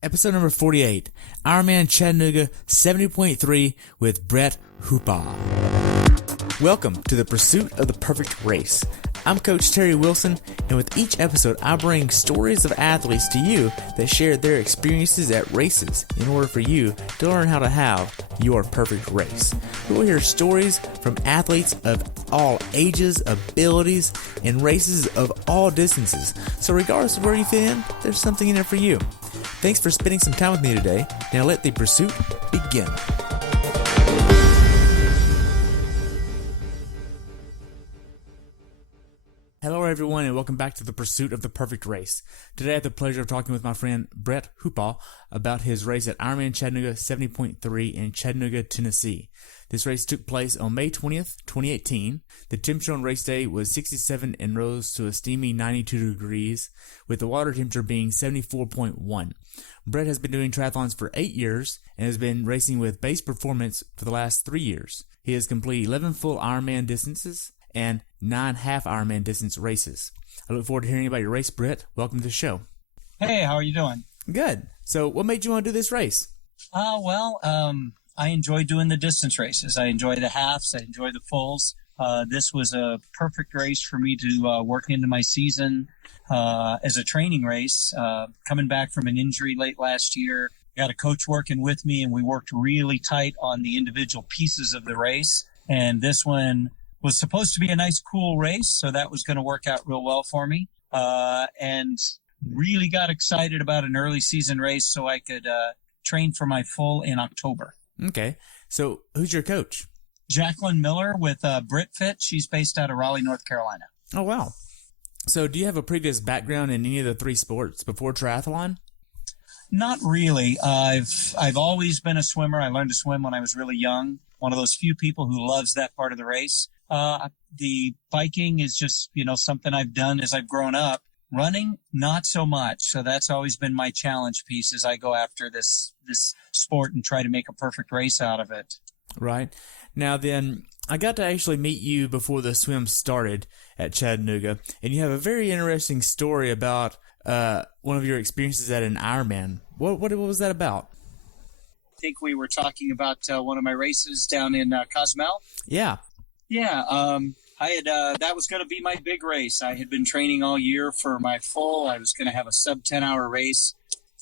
Episode number 48, IRONMAN Chattanooga 70.3 with Bret, Hooppaw. Welcome to the pursuit of the perfect race. I'm Coach Terry Wilson, and with each episode, I bring stories of athletes to you that share their experiences at races in order for you to learn how to have your perfect race. We'll hear stories from athletes of all ages, abilities, and races of all distances. So regardless of where you fit in, there's something in there for you. Thanks for spending some time with me today. Now let the pursuit begin. Hello everyone and welcome back to the pursuit of the perfect race. Today I have the pleasure of talking with my friend Bret Hooppaw about his race at IRONMAN Chattanooga 70.3 in Chattanooga, Tennessee. This race took place on May 20th, 2018. The temperature on race day was 67 and rose to a steamy 92 degrees, with the water temperature being 74.1. Bret has been doing triathlons for 8 years and has been racing with Base Performance for the last 3 years. He has completed 11 full Ironman distances and 9 half Ironman distance races. I look forward to hearing about your race, Bret. Welcome to the show. Hey, how are you doing? Good. So what made you want to do this race? I enjoy doing the distance races. I enjoy the halves. I enjoy the fulls. This was a perfect race for me to work into my season as a training race. Coming back from an injury late last year, got a coach working with me, and we worked really tight on the individual pieces of the race. And this one was supposed to be a nice, cool race, so that was going to work out real well for me. And really got excited about an early season race so I could train for my full in October. Okay. So who's your coach? Jacqueline Miller with Bret Fit. She's based out of Raleigh, North Carolina. Oh, wow. So do you have a previous background in any of the three sports before triathlon? Not really. I've always been a swimmer. I learned to swim when I was really young. One of those few people who loves that part of the race. The biking is just, something I've done as I've grown up. Running, not so much. So that's always been my challenge piece as I go after this sport and try to make a perfect race out of it. Right. Now then, I got to actually meet you before the swim started at Chattanooga, and you have a very interesting story about one of your experiences at an Ironman. What was that about? I think we were talking about one of my races down in Cozumel. Yeah. Yeah. I had that was going to be my big race. I had been training all year for my full. I was going to have a sub 10-hour race.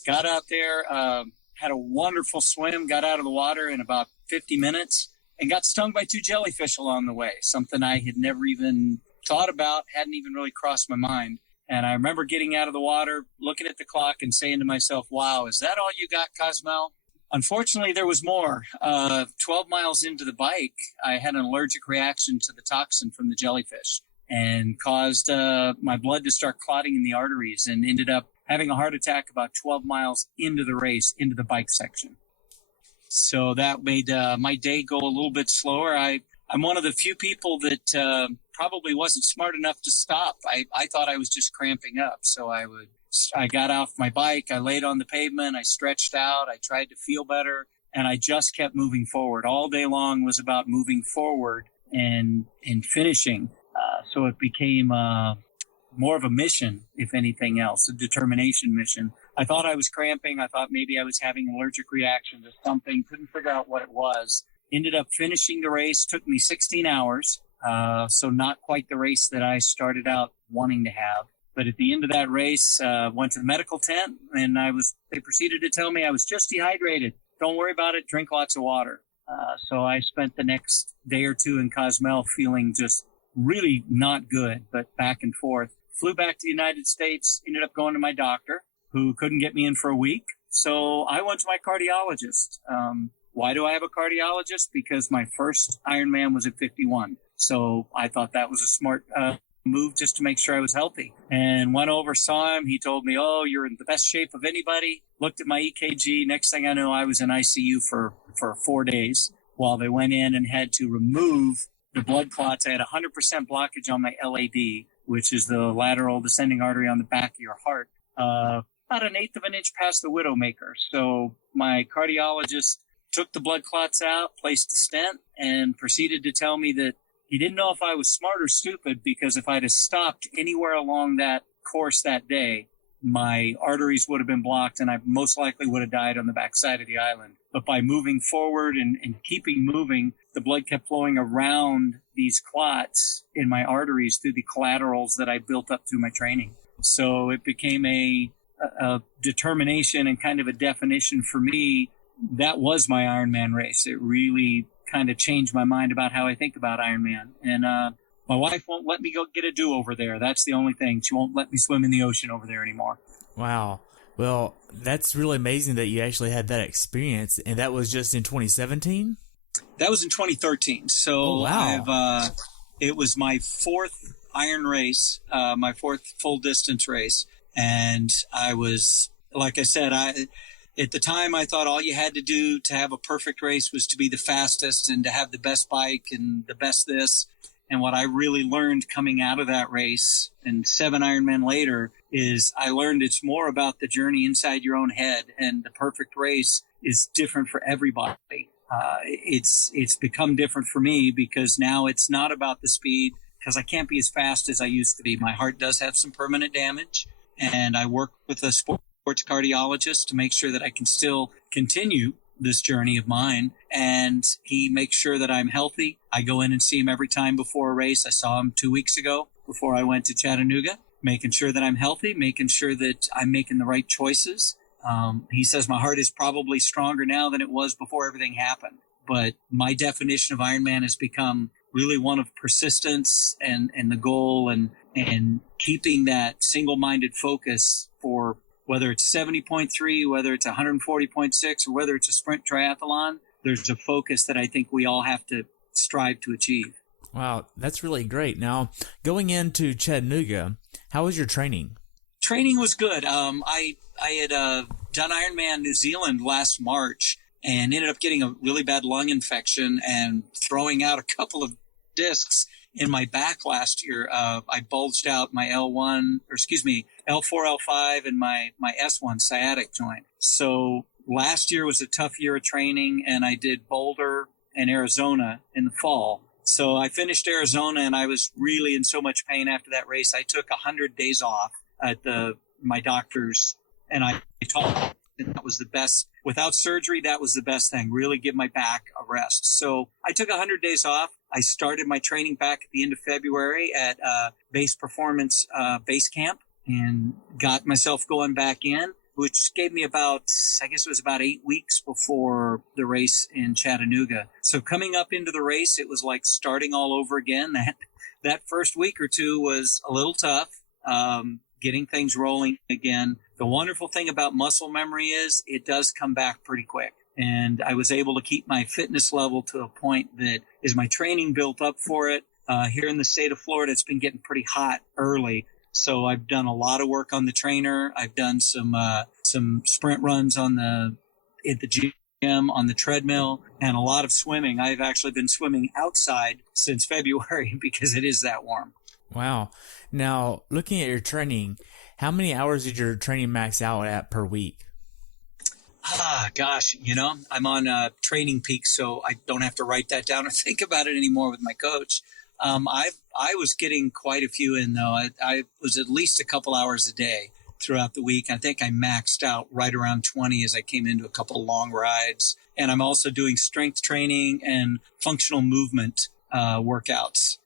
Got out there, had a wonderful swim, got out of the water in about 50 minutes, and got stung by 2 jellyfish along the way, something I had never even thought about, hadn't even really crossed my mind. And I remember getting out of the water, looking at the clock and saying to myself, wow, is that all you got, Cozumel? Unfortunately, there was more. 12 miles into the bike, I had an allergic reaction to the toxin from the jellyfish and caused my blood to start clotting in the arteries and ended up having a heart attack about 12 miles into the race, into the bike section. So that made my day go a little bit slower. I'm one of the few people that probably wasn't smart enough to stop. I thought I was just cramping up. So I got off my bike, I laid on the pavement, I stretched out, I tried to feel better, and I just kept moving forward. All day long was about moving forward and finishing. So it became more of a mission, if anything else, a determination mission. I thought I was cramping. I thought maybe I was having an allergic reaction to something. Couldn't figure out what it was. Ended up finishing the race. Took me 16 hours. So not quite the race that I started out wanting to have. But at the end of that race, went to the medical tent, and they proceeded to tell me I was just dehydrated. Don't worry about it. Drink lots of water. So I spent the next day or two in Cozumel feeling just really not good, but back and forth. Flew back to the United States, ended up going to my doctor, who couldn't get me in for a week. So I went to my cardiologist. Why do I have a cardiologist? Because my first Ironman was at 51. So I thought that was a smart move just to make sure I was healthy. And went over, saw him. He told me, oh, you're in the best shape of anybody. Looked at my EKG. Next thing I know, I was in ICU for 4 days while they went in and had to remove the blood clots. I had 100% blockage on my LAD, which is the lateral descending artery on the back of your heart, about 1/8 of an inch past the widowmaker. So my cardiologist took the blood clots out, placed a stent, and proceeded to tell me that he didn't know if I was smart or stupid, because if I'd have stopped anywhere along that course that day, my arteries would have been blocked and I most likely would have died on the backside of the island. But by moving forward and keeping moving, the blood kept flowing around these clots in my arteries through the collaterals that I built up through my training. So it became a determination and kind of a definition for me. That was my Ironman race. It really kind of changed my mind about how I think about Ironman. And my wife won't let me go get a do-over there. That's the only thing. She won't let me swim in the ocean over there anymore. Wow. Well, that's really amazing that you actually had that experience, and that was just in 2017? That was in 2013. So wow. It was my fourth iron race, my fourth full distance race. And I was, like I said, at the time I thought all you had to do to have a perfect race was to be the fastest and to have the best bike and the best this. And what I really learned coming out of that race and 7 Ironman later is I learned it's more about the journey inside your own head, and the perfect race is different for everybody. It's become different for me because now it's not about the speed, because I can't be as fast as I used to be. My heart does have some permanent damage, and I work with a sports cardiologist to make sure that I can still continue this journey of mine, and he makes sure that I'm healthy. I go in and see him every time before a race. I saw him 2 weeks ago before I went to Chattanooga, making sure that I'm healthy, making sure that I'm making the right choices. He says my heart is probably stronger now than it was before everything happened. But my definition of Ironman has become really one of persistence and the goal and keeping that single-minded focus for whether it's 70.3, whether it's 140.6, or whether it's a sprint triathlon. There's a focus that I think we all have to strive to achieve. Wow, that's really great. Now, going into Chattanooga, how was your training? Training was good. I had done Ironman New Zealand last March and ended up getting a really bad lung infection and throwing out a couple of discs in my back last year. I bulged out my L4, L5, and my S1 sciatic joint. So last year was a tough year of training, and I did Boulder and Arizona in the fall. So I finished Arizona, and I was really in so much pain after that race. I took 100 days off at my doctor's, and I told them that was the best. Without surgery, that was the best thing. Really give my back a rest. So I took 100 days off. I started my training back at the end of February at Base Performance Base Camp and got myself going back in, which gave me about 8 weeks before the race in Chattanooga. So coming up into the race, it was like starting all over again. That first week or two was a little tough, getting things rolling again. The wonderful thing about muscle memory is it does come back pretty quick. And I was able to keep my fitness level to a point that as my training built up for it. Here in the state of Florida, it's been getting pretty hot early. So I've done a lot of work on the trainer. I've done some sprint runs at the gym, on the treadmill, and a lot of swimming. I've actually been swimming outside since February because it is that warm. Wow. Now, looking at your training, how many hours did your training max out at per week? Gosh, I'm on Training Peak, so I don't have to write that down or think about it anymore with my coach. I was getting quite a few in, though. I was at least a couple hours a day throughout the week. I think I maxed out right around 20 as I came into a couple of long rides. And I'm also doing strength training and functional movement workouts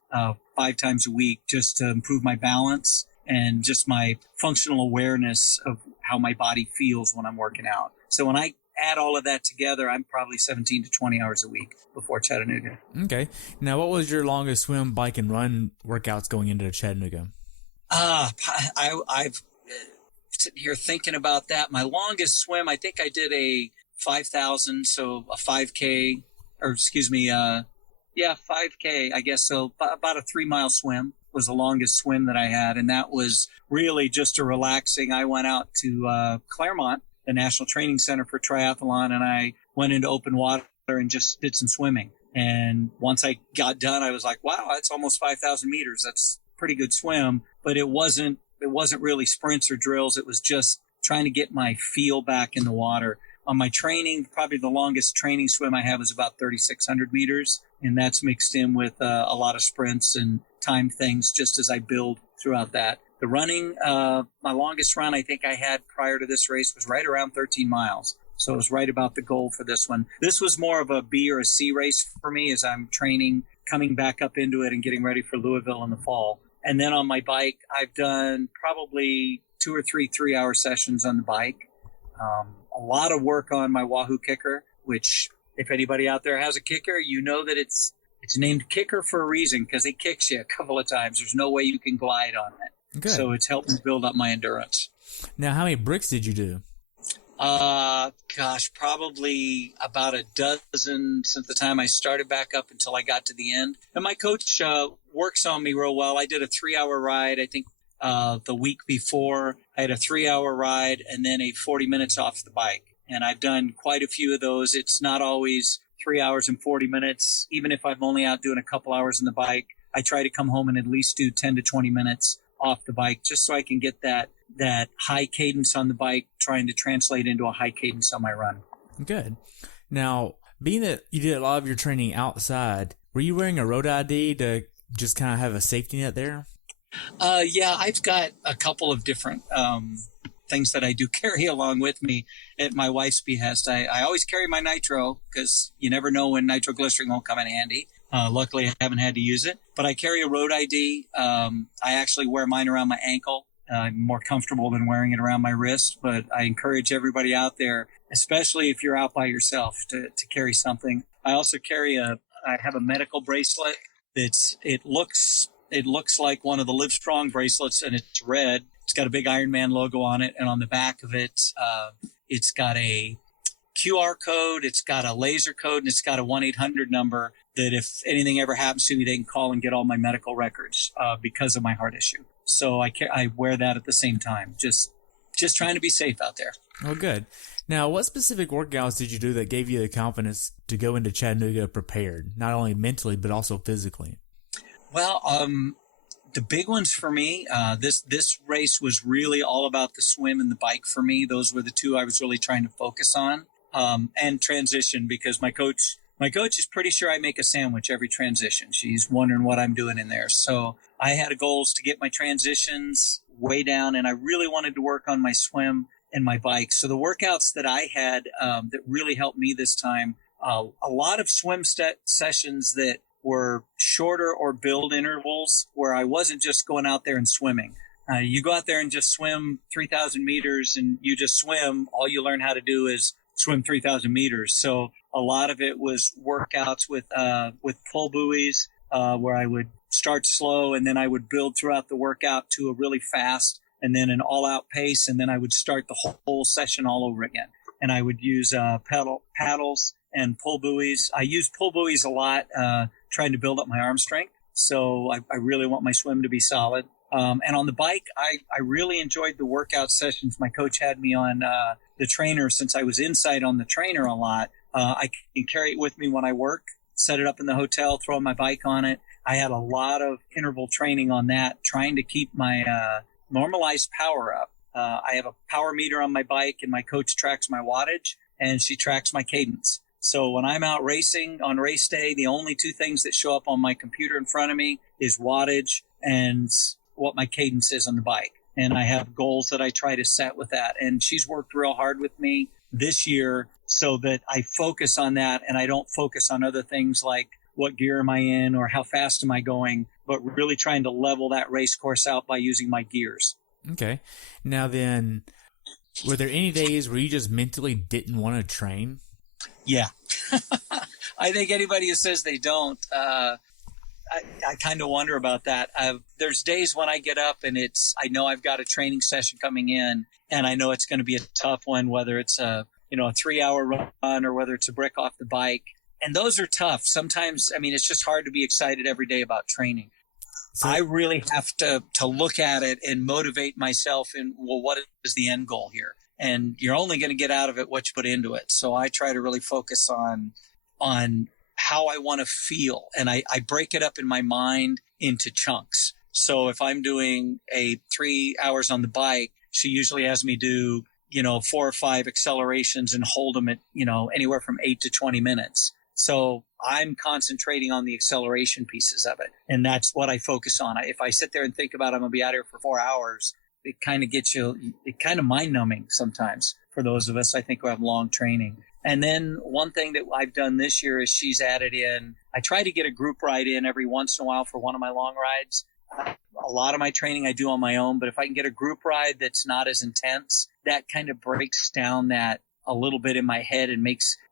5 times a week just to improve my balance and just my functional awareness of how my body feels when I'm working out. So when I add all of that together, I'm probably 17 to 20 hours a week before Chattanooga. Okay. Now, what was your longest swim, bike, and run workouts going into Chattanooga? I've sitting here thinking about that. My longest swim, I think I did a 5,000, so a 5K, 5K, I guess. So about a 3-mile swim was the longest swim that I had. And that was really just a relaxing. I went out to Claremont, the National Training Center for Triathlon, and I went into open water and just did some swimming. And once I got done, I was like, wow, that's almost 5,000 meters. That's a pretty good swim. But it wasn't really sprints or drills. It was just trying to get my feel back in the water. On my training, probably the longest training swim I have is about 3,600 meters. And that's mixed in with a lot of sprints and time things just as I build throughout that. The running, my longest run I think I had prior to this race was right around 13 miles. So it was right about the goal for this one. This was more of a B or a C race for me as I'm training, coming back up into it and getting ready for Louisville in the fall. And then on my bike, I've done probably 2 or 3 3-hour sessions on the bike. A lot of work on my Wahoo kicker, which if anybody out there has a kicker, you know that it's named kicker for a reason because it kicks you a couple of times. There's no way you can glide on it. Good. So it's helped me build up my endurance. Now, how many bricks did you do? Probably about a dozen since the time I started back up until I got to the end. And my coach works on me real well. I did a 3-hour ride. I think the week before I had a 3-hour ride and then a 40 minutes off the bike. And I've done quite a few of those. It's not always 3 hours and 40 minutes. Even if I'm only out doing a couple hours on the bike, I try to come home and at least do 10 to 20 minutes off the bike just so I can get that high cadence on the bike, trying to translate into a high cadence on my run. Good. Now, being that you did a lot of your training outside, were you wearing a road ID to just kind of have a safety net there? Yeah, I've got a couple of different things that I do carry along with me at my wife's behest. I always carry my nitro because you never know when nitroglycerin won't come in handy. Luckily, I haven't had to use it. But I carry a road ID. I actually wear mine around my ankle. I'm more comfortable than wearing it around my wrist. But I encourage everybody out there, especially if you're out by yourself, to carry something. I also I have a medical bracelet it looks like one of the Livestrong bracelets, and it's red. It's got a big IRONMAN logo on it, and on the back of it, it's got a QR code, it's got a laser code, and it's got a 1-800 number that if anything ever happens to me, they can call and get all my medical records because of my heart issue. So I wear that at the same time, just trying to be safe out there. Oh, good. Now, what specific workouts did you do that gave you the confidence to go into Chattanooga prepared, not only mentally but also physically? Well, the big ones for me, this race was really all about the swim and the bike for me. Those were the two I was really trying to focus on, and transition, because my coach is pretty sure I make a sandwich every transition. She's wondering what I'm doing in there. So I had goals to get my transitions way down, and I really wanted to work on my swim and my bike. So the workouts that I had that really helped me this time, a lot of swim sessions that were shorter or build intervals where I wasn't just going out there and swimming. You go out there and just swim 3,000 meters and you just swim. All you learn how to do is swim 3,000 meters. So a lot of it was workouts with pull buoys where I would start slow and then I would build throughout the workout to a really fast and then an all-out pace, and then I would start the whole session all over again. And I would use paddles and pull buoys. I use pull buoys a lot, trying to build up my arm strength. So I really want my swim to be solid. And on the bike, I really enjoyed the workout sessions. My coach had me on the trainer since I was inside on the trainer a lot. I can carry it with me when I work, set it up in the hotel, throw my bike on it. I had a lot of interval training on that, trying to keep my normalized power up. I have a power meter on my bike, and my coach tracks my wattage, and she tracks my cadence. So when I'm out racing on race day, the only two things that show up on my computer in front of me is wattage and what my cadence is on the bike. And I have goals that I try to set with that. And she's worked real hard with me this year so that I focus on that and I don't focus on other things like what gear am I in or how fast am I going, but really trying to level that race course out by using my gears. Okay. Now then, were there any days where you just mentally didn't want to train? Yeah. I think anybody who says they don't, I kind of wonder about that. There's days when I get up and I know I've got a training session coming in and I know it's going to be a tough one, whether it's a 3-hour run or whether it's a brick off the bike. And those are tough. Sometimes, it's just hard to be excited every day about training. So I really have to look at it and motivate myself in, well, what is the end goal here? And you're only going to get out of it what you put into it. So I try to really focus on how I want to feel. And I break it up in my mind into chunks. So if I'm doing 3 hours on the bike, she usually has me do, 4 or 5 accelerations and hold them at, anywhere from 8 to 20 minutes. So I'm concentrating on the acceleration pieces of it. And that's what I focus on. If I sit there and think about I'm going to be out here for 4 hours, it kind of gets you, it kind of mind numbing sometimes for those of us, I think, who have long training. And then one thing that I've done this year is she's added in, I try to get a group ride in every once in a while for one of my long rides. A lot of my training I do on my own, but if I can get a group ride that's not as intense, that kind of breaks down that a little bit in my head and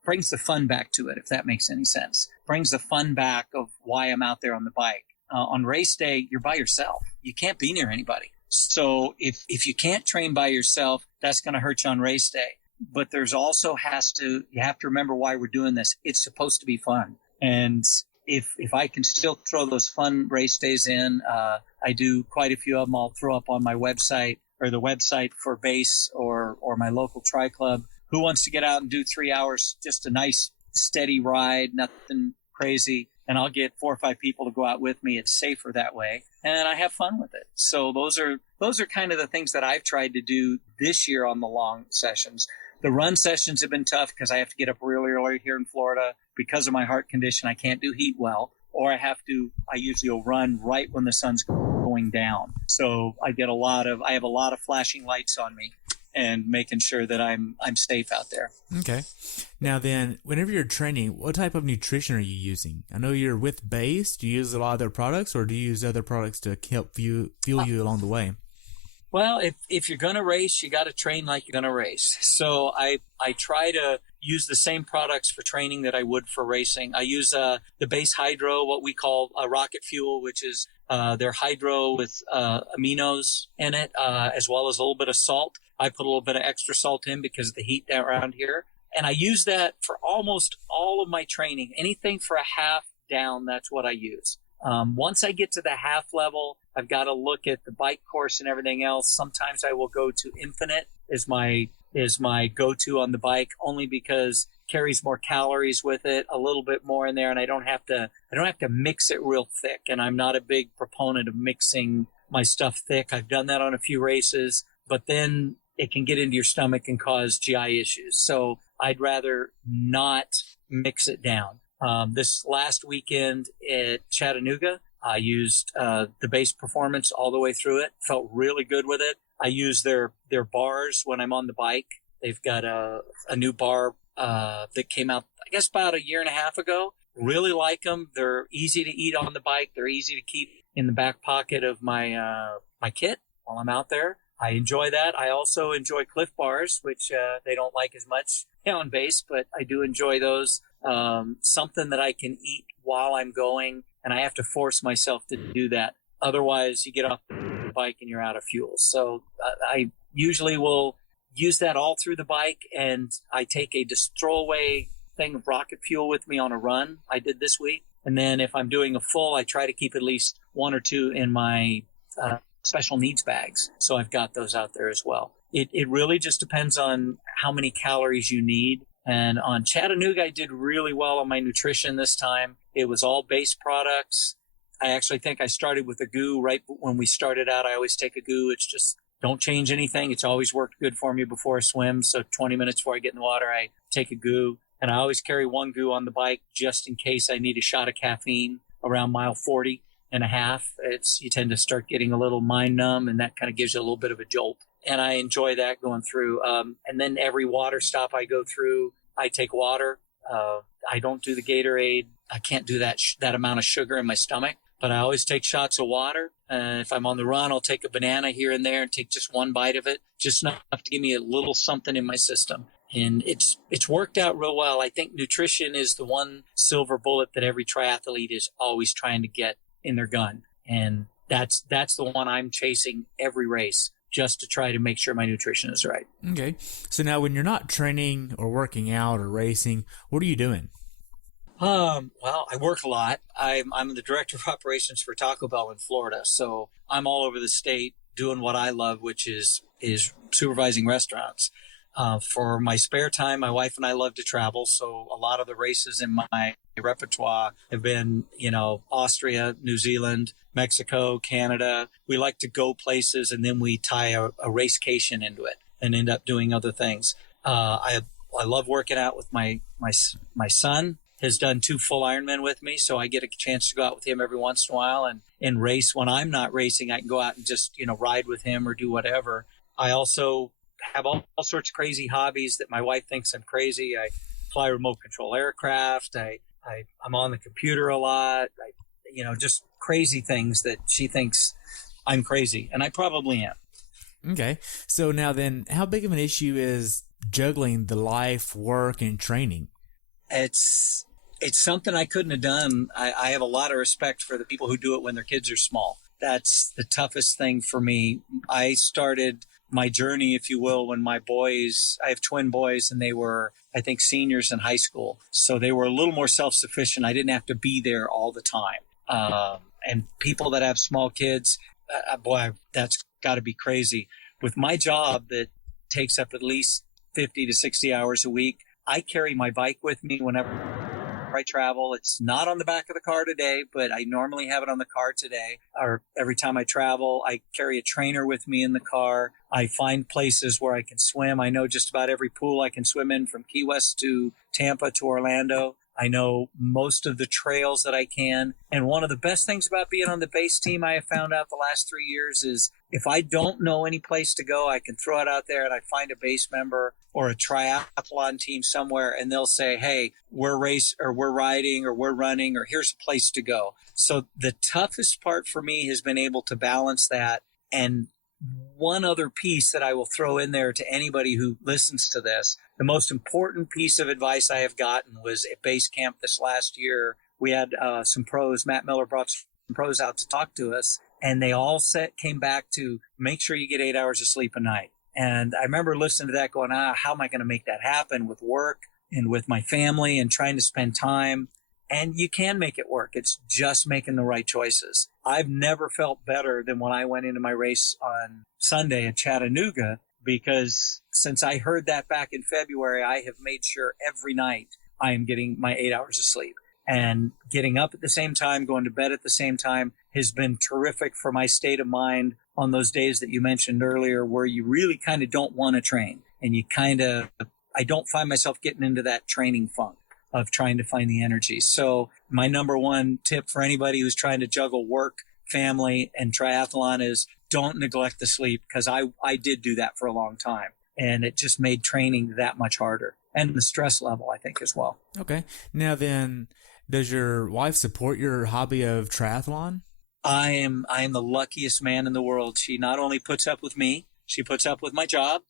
brings the fun back to it, if that makes any sense. Brings the fun back of why I'm out there on the bike. On race day, you're by yourself. You can't be near anybody. So if you can't train by yourself, that's going to hurt you on race day. But there's also you have to remember why we're doing this. It's supposed to be fun. And if I can still throw those fun race days in, I do quite a few of them. I'll throw up on my website or the website for base or my local tri club. Who wants to get out and do 3 hours, just a nice steady ride, nothing crazy. And I'll get 4 or 5 people to go out with me. It's safer that way. And I have fun with it. So those are kind of the things that I've tried to do this year on the long sessions. The run sessions have been tough because I have to get up really early here in Florida because of my heart condition. I can't do heat well, or I usually will run right when the sun's going down. So I have a lot of flashing lights on me and making sure that I'm safe out there. Okay. Now then, whenever you're training, what type of nutrition are you using? I know you're with Base. Do you use a lot of their products, or do you use other products to help fuel you along the way? Well, if you're going to race, you got to train like you're going to race. So I try to use the same products for training that I would for racing. I use the Base Hydro, what we call rocket fuel, which is their hydro with aminos in it, as well as a little bit of salt. I put a little bit of extra salt in because of the heat around here. And I use that for almost all of my training. Anything for a half down, that's what I use. Once I get to the half level, I've got to look at the bike course and everything else. Sometimes I will go to Infinite is my go-to on the bike, only because it carries more calories with it, a little bit more in there, and I don't have to mix it real thick. And I'm not a big proponent of mixing my stuff thick. I've done that on a few races, but then it can get into your stomach and cause GI issues. So I'd rather not mix it down. This last weekend at Chattanooga, I used the Base Performance all the way through it. Felt really good with it. I use their bars when I'm on the bike. They've got a new bar that came out, I guess, about a year and a half ago. Really like them. They're easy to eat on the bike. They're easy to keep in the back pocket of my my kit while I'm out there. I enjoy that. I also enjoy Cliff Bars, which they don't like as much on Base, but I do enjoy those. Something that I can eat while I'm going, and I have to force myself to do that. Otherwise, you get off the bike and you're out of fuel. So I usually will use that all through the bike, and I take a throwaway thing of rocket fuel with me on a run. I did this week. And then if I'm doing a full, I try to keep at least 1 or 2 in my special needs bags. So I've got those out there as well. It really just depends on how many calories you need. And on Chattanooga, I did really well on my nutrition this time. It was all Base products. I actually think I started with a goo right when we started out. I always take a goo. It's just don't change anything. It's always worked good for me before I swim. So 20 minutes before I get in the water, I take a goo. And I always carry 1 goo on the bike just in case I need a shot of caffeine around mile 40 and a half. You tend to start getting a little mind numb, and that kind of gives you a little bit of a jolt. And I enjoy that going through. And then every water stop I go through, I take water. I don't do the Gatorade. I can't do that amount of sugar in my stomach, but I always take shots of water. If I'm on the run, I'll take a banana here and there and take just 1 bite of it, just enough to give me a little something in my system. And it's worked out real well. I think nutrition is the one silver bullet that every triathlete is always trying to get in their gun. And that's the one I'm chasing every race, just to try to make sure my nutrition is right. Okay. So now when you're not training or working out or racing, what are you doing? Well, I work a lot. I'm the director of operations for Taco Bell in Florida. So I'm all over the state doing what I love, which is supervising restaurants. For my spare time, my wife and I love to travel. So a lot of the races in my repertoire have been, Austria, New Zealand, Mexico, Canada. We like to go places, and then we tie a racecation into it and end up doing other things. I love working out with my son. has done 2 full Ironman with me, so I get a chance to go out with him every once in a while and race. When I'm not racing, I can go out and just, ride with him or do whatever. I also have all sorts of crazy hobbies that my wife thinks I'm crazy. I fly remote control aircraft. I'm on the computer a lot. Just crazy things that she thinks I'm crazy, and I probably am. Okay. So now then, how big of an issue is juggling the life, work, and training? It's something I couldn't have done. I have a lot of respect for the people who do it when their kids are small. That's the toughest thing for me. I started my journey, if you will, when I have twin boys, and they were, I think, seniors in high school. So they were a little more self-sufficient. I didn't have to be there all the time. And people that have small kids, boy, that's got to be crazy. With my job that takes up at least 50 to 60 hours a week, I carry my bike with me whenever I travel. It's not on the back of the car today, but I normally have it on the car today. Or every time I travel, I carry a trainer with me in the car. I find places where I can swim. I know just about every pool I can swim in, from Key West to Tampa to Orlando. I know most of the trails that I can. And one of the best things about being on the base team I have found out the last 3 years is if I don't know any place to go, I can throw it out there and I find a base member or a triathlon team somewhere, and they'll say, hey, we're riding or we're running, or here's a place to go. So the toughest part for me has been able to balance that. And one other piece that I will throw in there to anybody who listens to this, the most important piece of advice I have gotten was at base camp this last year. We had some pros. Matt Miller brought some pros out to talk to us, and they all came back to make sure you get 8 hours of sleep a night. And I remember listening to that going, how am I going to make that happen with work and with my family and trying to spend time? And you can make it work. It's just making the right choices. I've never felt better than when I went into my race on Sunday at Chattanooga, because since I heard that back in February, I have made sure every night I am getting my 8 hours of sleep. And getting up at the same time, going to bed at the same time has been terrific for my state of mind on those days that you mentioned earlier, where you really kind of don't want to train. And I don't find myself getting into that training funk of trying to find the energy. So my number one tip for anybody who's trying to juggle work, family, and triathlon is don't neglect the sleep, because I did do that for a long time. And it just made training that much harder. And the stress level, I think, as well. Okay. Now then, does your wife support your hobby of triathlon? I am the luckiest man in the world. She not only puts up with me, she puts up with my job,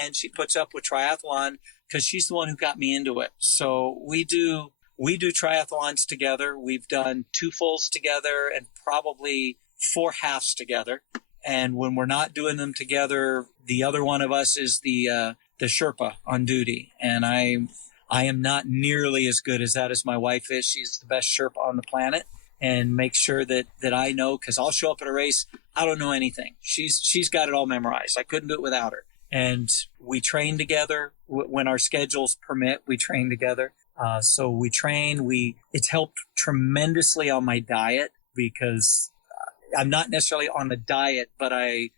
and she puts up with triathlon, because she's the one who got me into it. So we do triathlons together. We've done 2 fulls together and probably 4 halves together. And when we're not doing them together, the other one of us is the Sherpa on duty. And I am not nearly as good as that as my wife is. She's the best Sherpa on the planet, and make sure that I know, because I'll show up at a race, I don't know anything. She's got it all memorized. I couldn't do it without her. And we train together when our schedules permit. We train together. So we train. It's helped tremendously on my diet, because I'm not necessarily on a diet, but I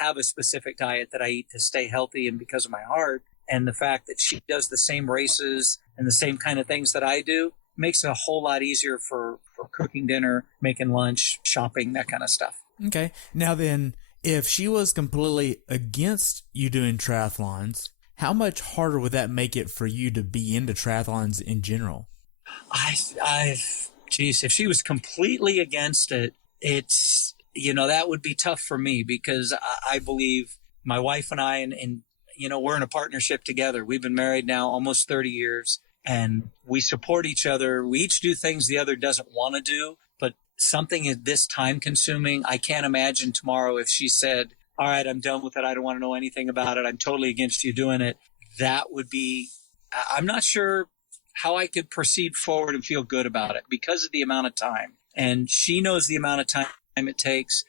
have a specific diet that I eat to stay healthy, and because of my heart. And the fact that she does the same races and the same kind of things that I do makes it a whole lot easier for cooking dinner, making lunch, shopping, that kind of stuff. Okay. Now then, if she was completely against you doing triathlons, how much harder would that make it for you to be into triathlons in general? Geez, if she was completely against it, it's, that would be tough for me, because I believe my wife and I, and we're in a partnership together. We've been married now almost 30 years, and we support each other. We each do things the other doesn't want to do, but something is this time consuming. I can't imagine tomorrow if she said, all right, I'm done with it. I don't want to know anything about it. I'm totally against you doing it. That would be, I'm not sure how I could proceed forward and feel good about it, because of the amount of time. And she knows the amount of time it takes,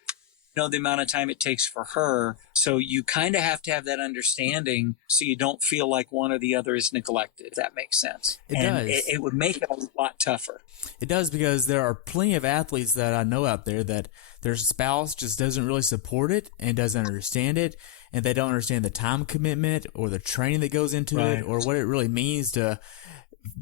the amount of time it takes for her. So you kind of have to have that understanding, so you don't feel like one or the other is neglected, if that makes sense. It does. It would make it a lot tougher. It does, because there are plenty of athletes that I know out there that their spouse just doesn't really support it and doesn't understand it, and they don't understand the time commitment or the training that goes into it, or what it really means to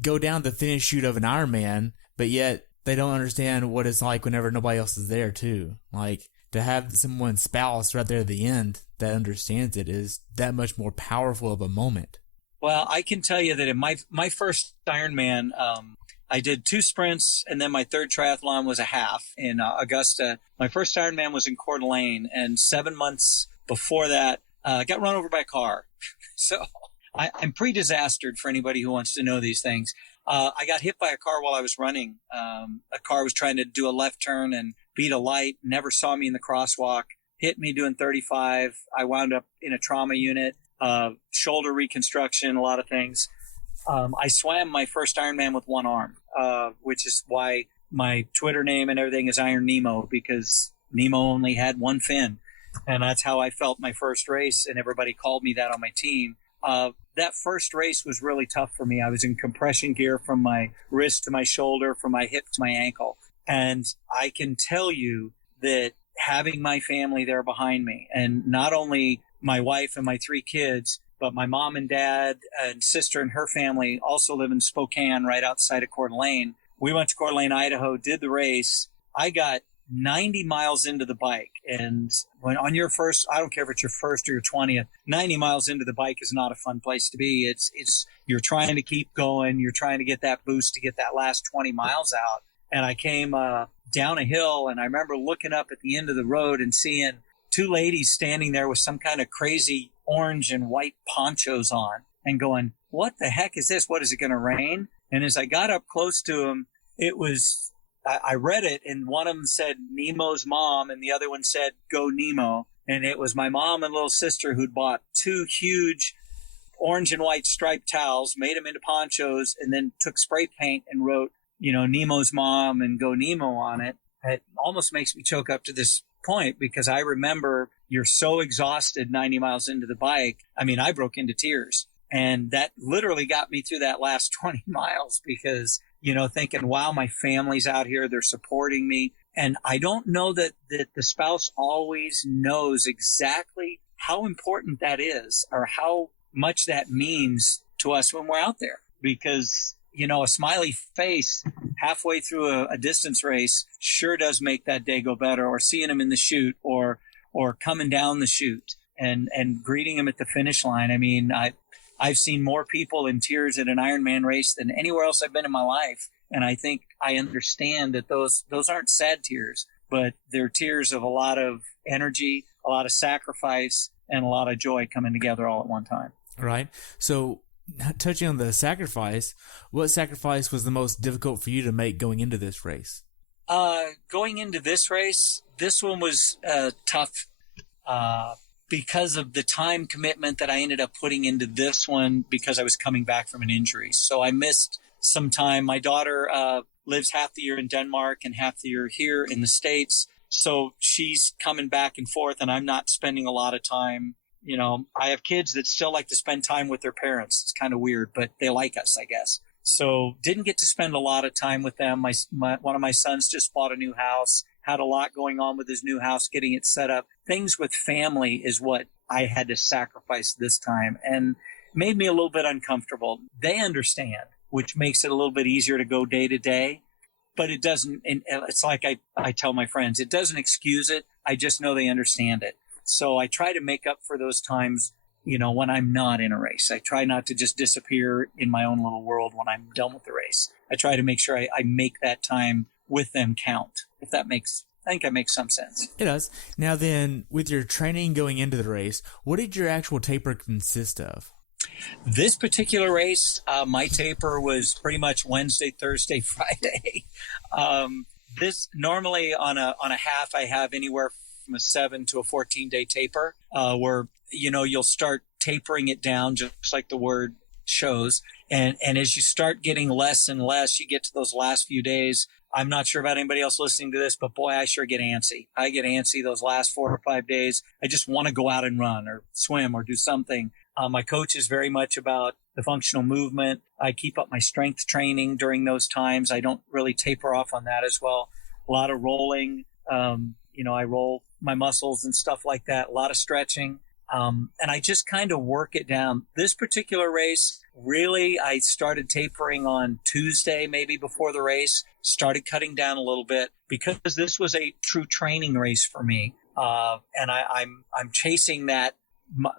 go down the finish chute of an Ironman, but yet they don't understand what it's like whenever nobody else is there too. Like, to have someone's spouse right there at the end that understands it is that much more powerful of a moment. Well, I can tell you that in my first Ironman, I did 2 sprints, and then my third triathlon was a half in Augusta. My first Ironman was in Coeur d'Alene, and 7 months before that, I got run over by a car. So I'm pre-disastered for anybody who wants to know these things. I got hit by a car while I was running. A car was trying to do a left turn and beat a light, never saw me in the crosswalk, hit me doing 35. I wound up in a trauma unit, shoulder reconstruction, a lot of things. I swam my first Ironman with one arm, which is why my Twitter name and everything is Iron Nemo, because Nemo only had one fin. And that's how I felt my first race, and everybody called me that on my team. That first race was really tough for me. I was in compression gear from my wrist to my shoulder, from my hip to my ankle. And I can tell you that having my family there behind me, and not only my wife and my 3 kids, but my mom and dad and sister and her family also live in Spokane, right outside of Coeur d'Alene. We went to Coeur d'Alene, Idaho, did the race. I got 90 miles into the bike. And when on your first, I don't care if it's your first or your 20th, 90 miles into the bike is not a fun place to be. It's you're trying to keep going. You're trying to get that boost to get that last 20 miles out. And I came down a hill, and I remember looking up at the end of the road and seeing 2 ladies standing there with some kind of crazy orange and white ponchos on and going, what the heck is this? What, is it going to rain? And as I got up close to them, it was, I read it, and one of them said Nemo's mom, and the other one said Go Nemo. And it was my mom and little sister who'd bought 2 huge orange and white striped towels, made them into ponchos, and then took spray paint and wrote, Nemo's mom and Go Nemo on it. It almost makes me choke up to this point, because I remember you're so exhausted 90 miles into the bike. I mean, I broke into tears, and that literally got me through that last 20 miles because, thinking, wow, my family's out here. They're supporting me. And I don't know that the spouse always knows exactly how important that is or how much that means to us when we're out there, because a smiley face halfway through a distance race sure does make that day go better, or seeing them in the chute or coming down the chute and greeting them at the finish line. I mean, I've seen more people in tears at an Ironman race than anywhere else I've been in my life. And I think I understand that those aren't sad tears, but they're tears of a lot of energy, a lot of sacrifice, and a lot of joy coming together all at one time. Right. So, touching on the sacrifice, what sacrifice was the most difficult for you to make going into this race? Going into this race, this one was tough because of the time commitment that I ended up putting into this one, because I was coming back from an injury. So I missed some time. My daughter lives half the year in Denmark and half the year here in the States. So she's coming back and forth, and I'm not spending a lot of time. I have kids that still like to spend time with their parents. It's kind of weird, but they like us, I guess. So didn't get to spend a lot of time with them. One of my sons just bought a new house, had a lot going on with his new house, getting it set up. Things with family is what I had to sacrifice this time, and made me a little bit uncomfortable. They understand, which makes it a little bit easier to go day to day, but it doesn't. It's like I tell my friends, it doesn't excuse it. I just know they understand it. So I try to make up for those times, when I'm not in a race. I try not to just disappear in my own little world when I'm done with the race. I try to make sure I make that time with them count, I think that makes some sense. It does. Now then, with your training going into the race, what did your actual taper consist of? This particular race, my taper was pretty much Wednesday, Thursday, Friday. This normally on a half, I have anywhere from a 7 to a 14-day taper, where, you'll start tapering it down just like the word shows. And as you start getting less and less, you get to those last few days. I'm not sure about anybody else listening to this, but boy, I sure get antsy. I get antsy those last 4 or 5 days. I just want to go out and run or swim or do something. My coach is very much about the functional movement. I keep up my strength training during those times. I don't really taper off on that as well. A lot of rolling. I roll my muscles and stuff like that. A lot of stretching. And I just kind of work it down. This particular race, really, I started tapering on Tuesday, maybe before the race, started cutting down a little bit because this was a true training race for me. And I'm chasing that.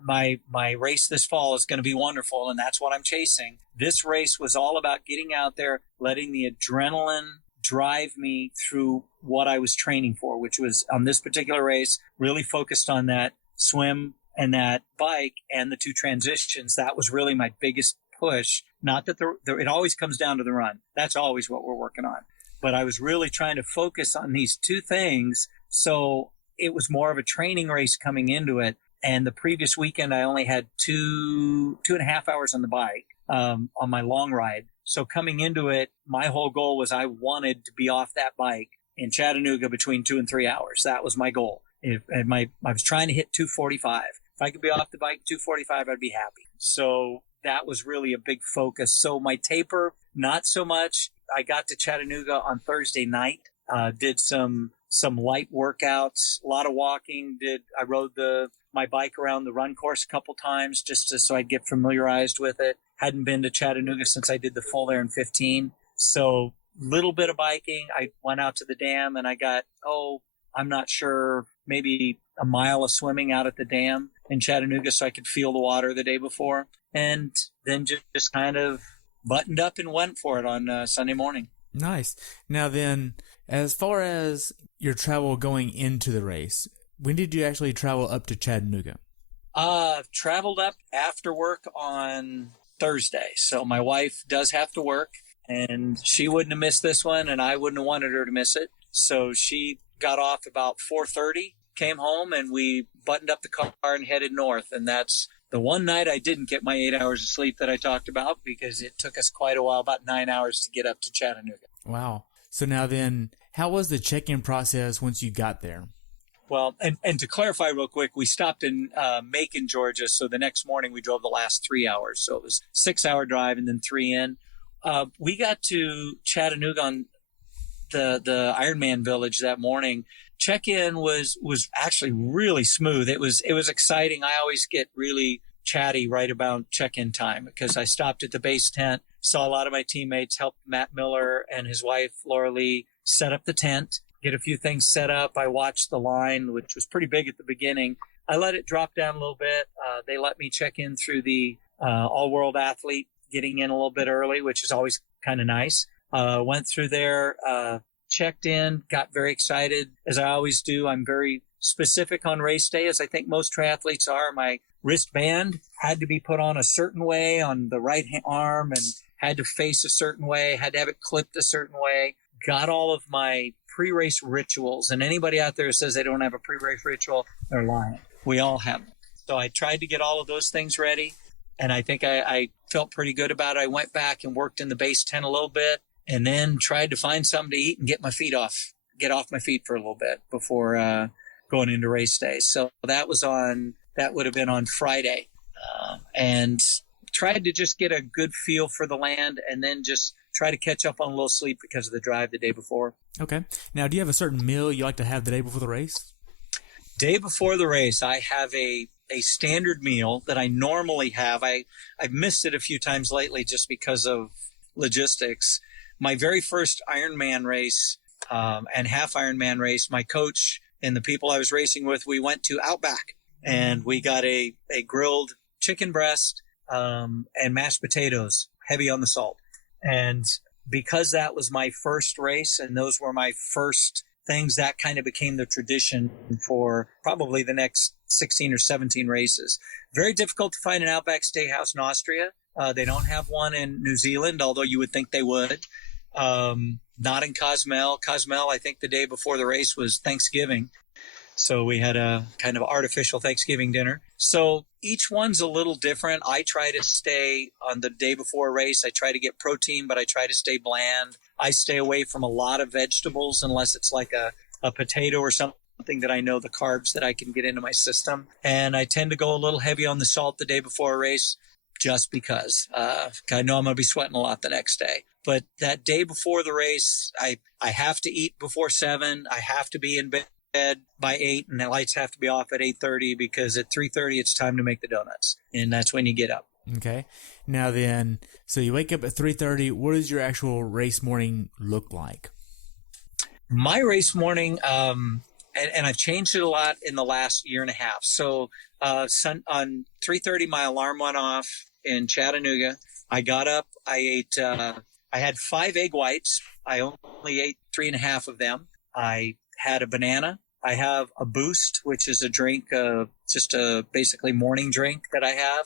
My race this fall is going to be wonderful, and that's what I'm chasing. This race was all about getting out there, letting the adrenaline drive me through what I was training for, which was on this particular race, really focused on that swim and that bike and the two transitions. That was really my biggest push. Not that it always comes down to the run. That's always what we're working on. But I was really trying to focus on these two things. So it was more of a training race coming into it. And the previous weekend, I only had two and a half hours on the bike on my long ride. So coming into it, my whole goal was I wanted to be off that bike in Chattanooga between 2 and 3 hours. That was my goal. I was trying to hit 2:45. If I could be off the bike 2:45, I'd be happy. So that was really a big focus. So my taper, not so much. I got to Chattanooga on Thursday night, did some light workouts, a lot of walking. I rode my bike around the run course a couple times so I'd get familiarized with it. Hadn't been to Chattanooga since I did the full there in 15. So little bit of biking. I went out to the dam and I got, I'm not sure, maybe a mile of swimming out at the dam in Chattanooga so I could feel the water the day before. And then just kind of buttoned up and went for it on Sunday morning. Nice. Now then, as far as your travel going into the race, when did you actually travel up to Chattanooga? Traveled up after work on Thursday. So my wife does have to work, and she wouldn't have missed this one, and I wouldn't have wanted her to miss it. So she got off about 4:30, came home, and we buttoned up the car and headed north. And that's the one night I didn't get my 8 hours of sleep that I talked about, because it took us quite a while, about 9 hours to get up to Chattanooga. Wow. So now then, how was the check-in process once you got there? Well, and to clarify real quick, we stopped in Macon, Georgia. So the next morning we drove the last 3 hours. So it was 6-hour drive and then 3 in. We got to Chattanooga on the Ironman Village that morning. Check-in was actually really smooth. It was exciting. I always get really chatty right about check-in time because I stopped at the base tent, saw a lot of my teammates, helped Matt Miller and his wife, Laura Lee, set up the tent, get a few things set up. I watched the line, which was pretty big at the beginning. I let it drop down a little bit. They let me check in through the all-world athlete, getting in a little bit early, which is always kind of nice. Went through there, checked in, got very excited. As I always do, I'm very specific on race day, as I think most triathletes are. My wristband had to be put on a certain way on the right arm and had to face a certain way, had to have it clipped a certain way. Got all of my pre-race rituals. And anybody out there who says they don't have a pre-race ritual, they're lying. We all have them. So I tried to get all of those things ready. And I think I felt pretty good about it. I went back and worked in the base tent a little bit and then tried to find something to eat and get off my feet for a little bit before going into race day. So that would have been on Friday. And tried to just get a good feel for the land and then just try to catch up on a little sleep because of the drive the day before. Okay. Now, do you have a certain meal you like to have the day before the race? Day before the race, I have a standard meal that I normally have. I've missed it a few times lately just because of logistics. My very first Ironman race and half Ironman race, my coach and the people I was racing with, we went to Outback and we got a grilled chicken breast and mashed potatoes, heavy on the salt. And because that was my first race and those were my first things, that kind of became the tradition for probably the next 16 or 17 races. Very difficult to find an Outback Steakhouse in Austria. They don't have one in New Zealand, although you would think they would. Not in Cozumel. Cozumel, I think the day before the race was Thanksgiving. So we had a kind of artificial Thanksgiving dinner. So each one's a little different. I try to stay on the day before a race. I try to get protein, but I try to stay bland. I stay away from a lot of vegetables unless it's like a potato or something that I know the carbs that I can get into my system. And I tend to go a little heavy on the salt the day before a race just because I know I'm going to be sweating a lot the next day. But that day before the race, I have to eat before 7. I have to be in bed bed by 8, and the lights have to be off at 8:30 because at 3:30 it's time to make the donuts, and that's when you get up. Okay. Now then, so you wake up at 3:30. What does your actual race morning look like? My race morning, and I've changed it a lot in the last year and a half. So on 3:30, my alarm went off in Chattanooga. I got up. I ate. I had 5 egg whites. I only ate 3.5 of them. I had a banana. I have a Boost, which is a drink, just a basically morning drink that I have.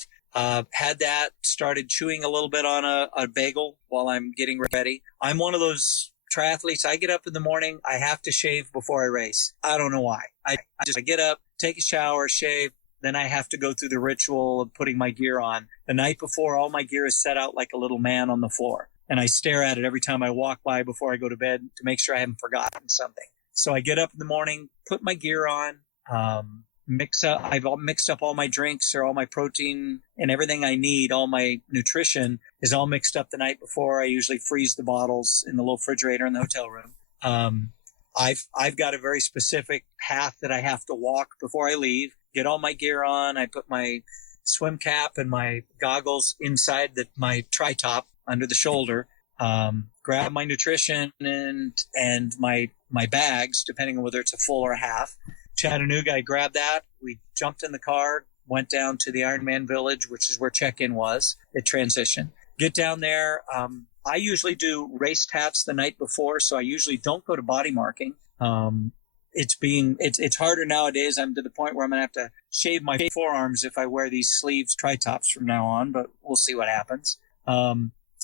Had that, started chewing a little bit on a bagel while I'm getting ready. I'm one of those triathletes. I get up in the morning. I have to shave before I race. I don't know why. I get up, take a shower, shave. Then I have to go through the ritual of putting my gear on. The night before, all my gear is set out like a little man on the floor. And I stare at it every time I walk by before I go to bed to make sure I haven't forgotten something. So I get up in the morning, put my gear on, I've mixed up all my drinks or all my protein and everything I need. All my nutrition is all mixed up the night before. I usually freeze the bottles in the little refrigerator in the hotel room. I've got a very specific path that I have to walk before I leave, get all my gear on. I put my swim cap and my goggles inside my tri-top under the shoulder, grab my nutrition and my bags, depending on whether it's a full or a half. Chattanooga, I grabbed that. We jumped in the car, went down to the Ironman Village, which is where check-in was at transition. Get down there. I usually do race tats the night before, so I usually don't go to body marking. It's harder nowadays. I'm to the point where I'm going to have to shave my forearms if I wear these sleeves tri-tops from now on, but we'll see what happens.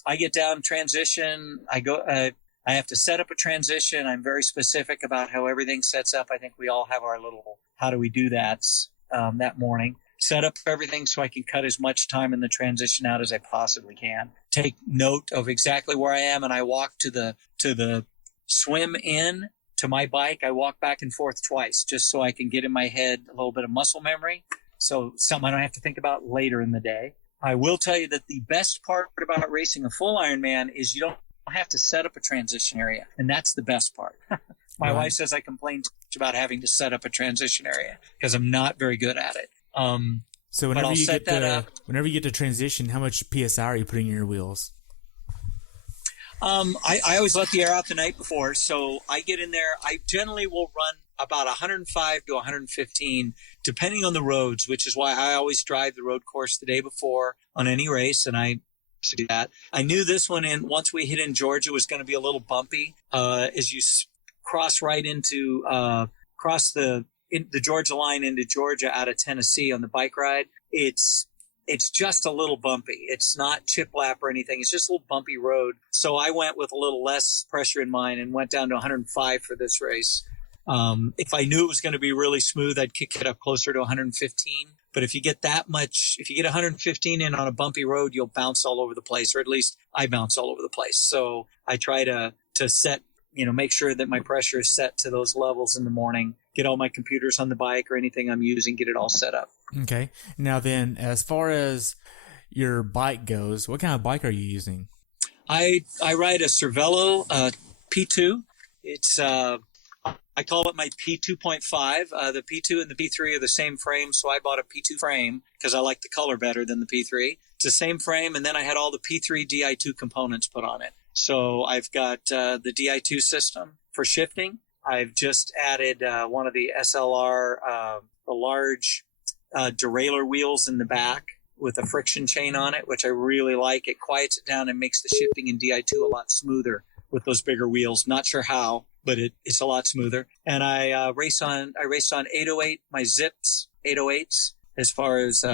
I get down transition. I have to set up a transition. I'm very specific about how everything sets up. I think we all have our little, how do we do that, that morning. Set up everything so I can cut as much time in the transition out as I possibly can. Take note of exactly where I am, and I walk to the swim in to my bike. I walk back and forth twice just so I can get in my head a little bit of muscle memory. So something I don't have to think about later in the day. I will tell you that the best part about racing a full Ironman is you don't have to set up a transition area, and that's the best part. My wife says I complain too much about having to set up a transition area because I'm not very good at it. So whenever you get to transition, how much PSI are you putting in your wheels? I always let the air out the night before, so I get in there. I generally will run about 105 to 115, depending on the roads, which is why I always drive the road course the day before on any race, and I do that. I knew this one once we hit in Georgia was going to be a little bumpy. As you cross right into the Georgia line into Georgia out of Tennessee on the bike ride, it's just a little bumpy. It's not chip lap or anything. It's just a little bumpy road. So I went with a little less pressure in mind and went down to 105 for this race. If I knew it was going to be really smooth, I'd kick it up closer to 115. But if you get 115 in on a bumpy road, you'll bounce all over the place, or at least I bounce all over the place. So I try to set, make sure that my pressure is set to those levels in the morning, get all my computers on the bike or anything I'm using, get it all set up. Okay. Now then, as far as your bike goes, what kind of bike are you using? I ride a Cervelo P2. It's I call it my P2.5. The P2 and the P3 are the same frame, so I bought a P2 frame because I like the color better than the P3. It's the same frame, and then I had all the P3 Di2 components put on it. So I've got the Di2 system for shifting. I've just added one of the SLR, the large derailleur wheels in the back with a friction chain on it, which I really like. It quiets it down and makes the shifting in Di2 a lot smoother with those bigger wheels. Not sure how, but it's a lot smoother. And I race on 808, my Zips 808s as far as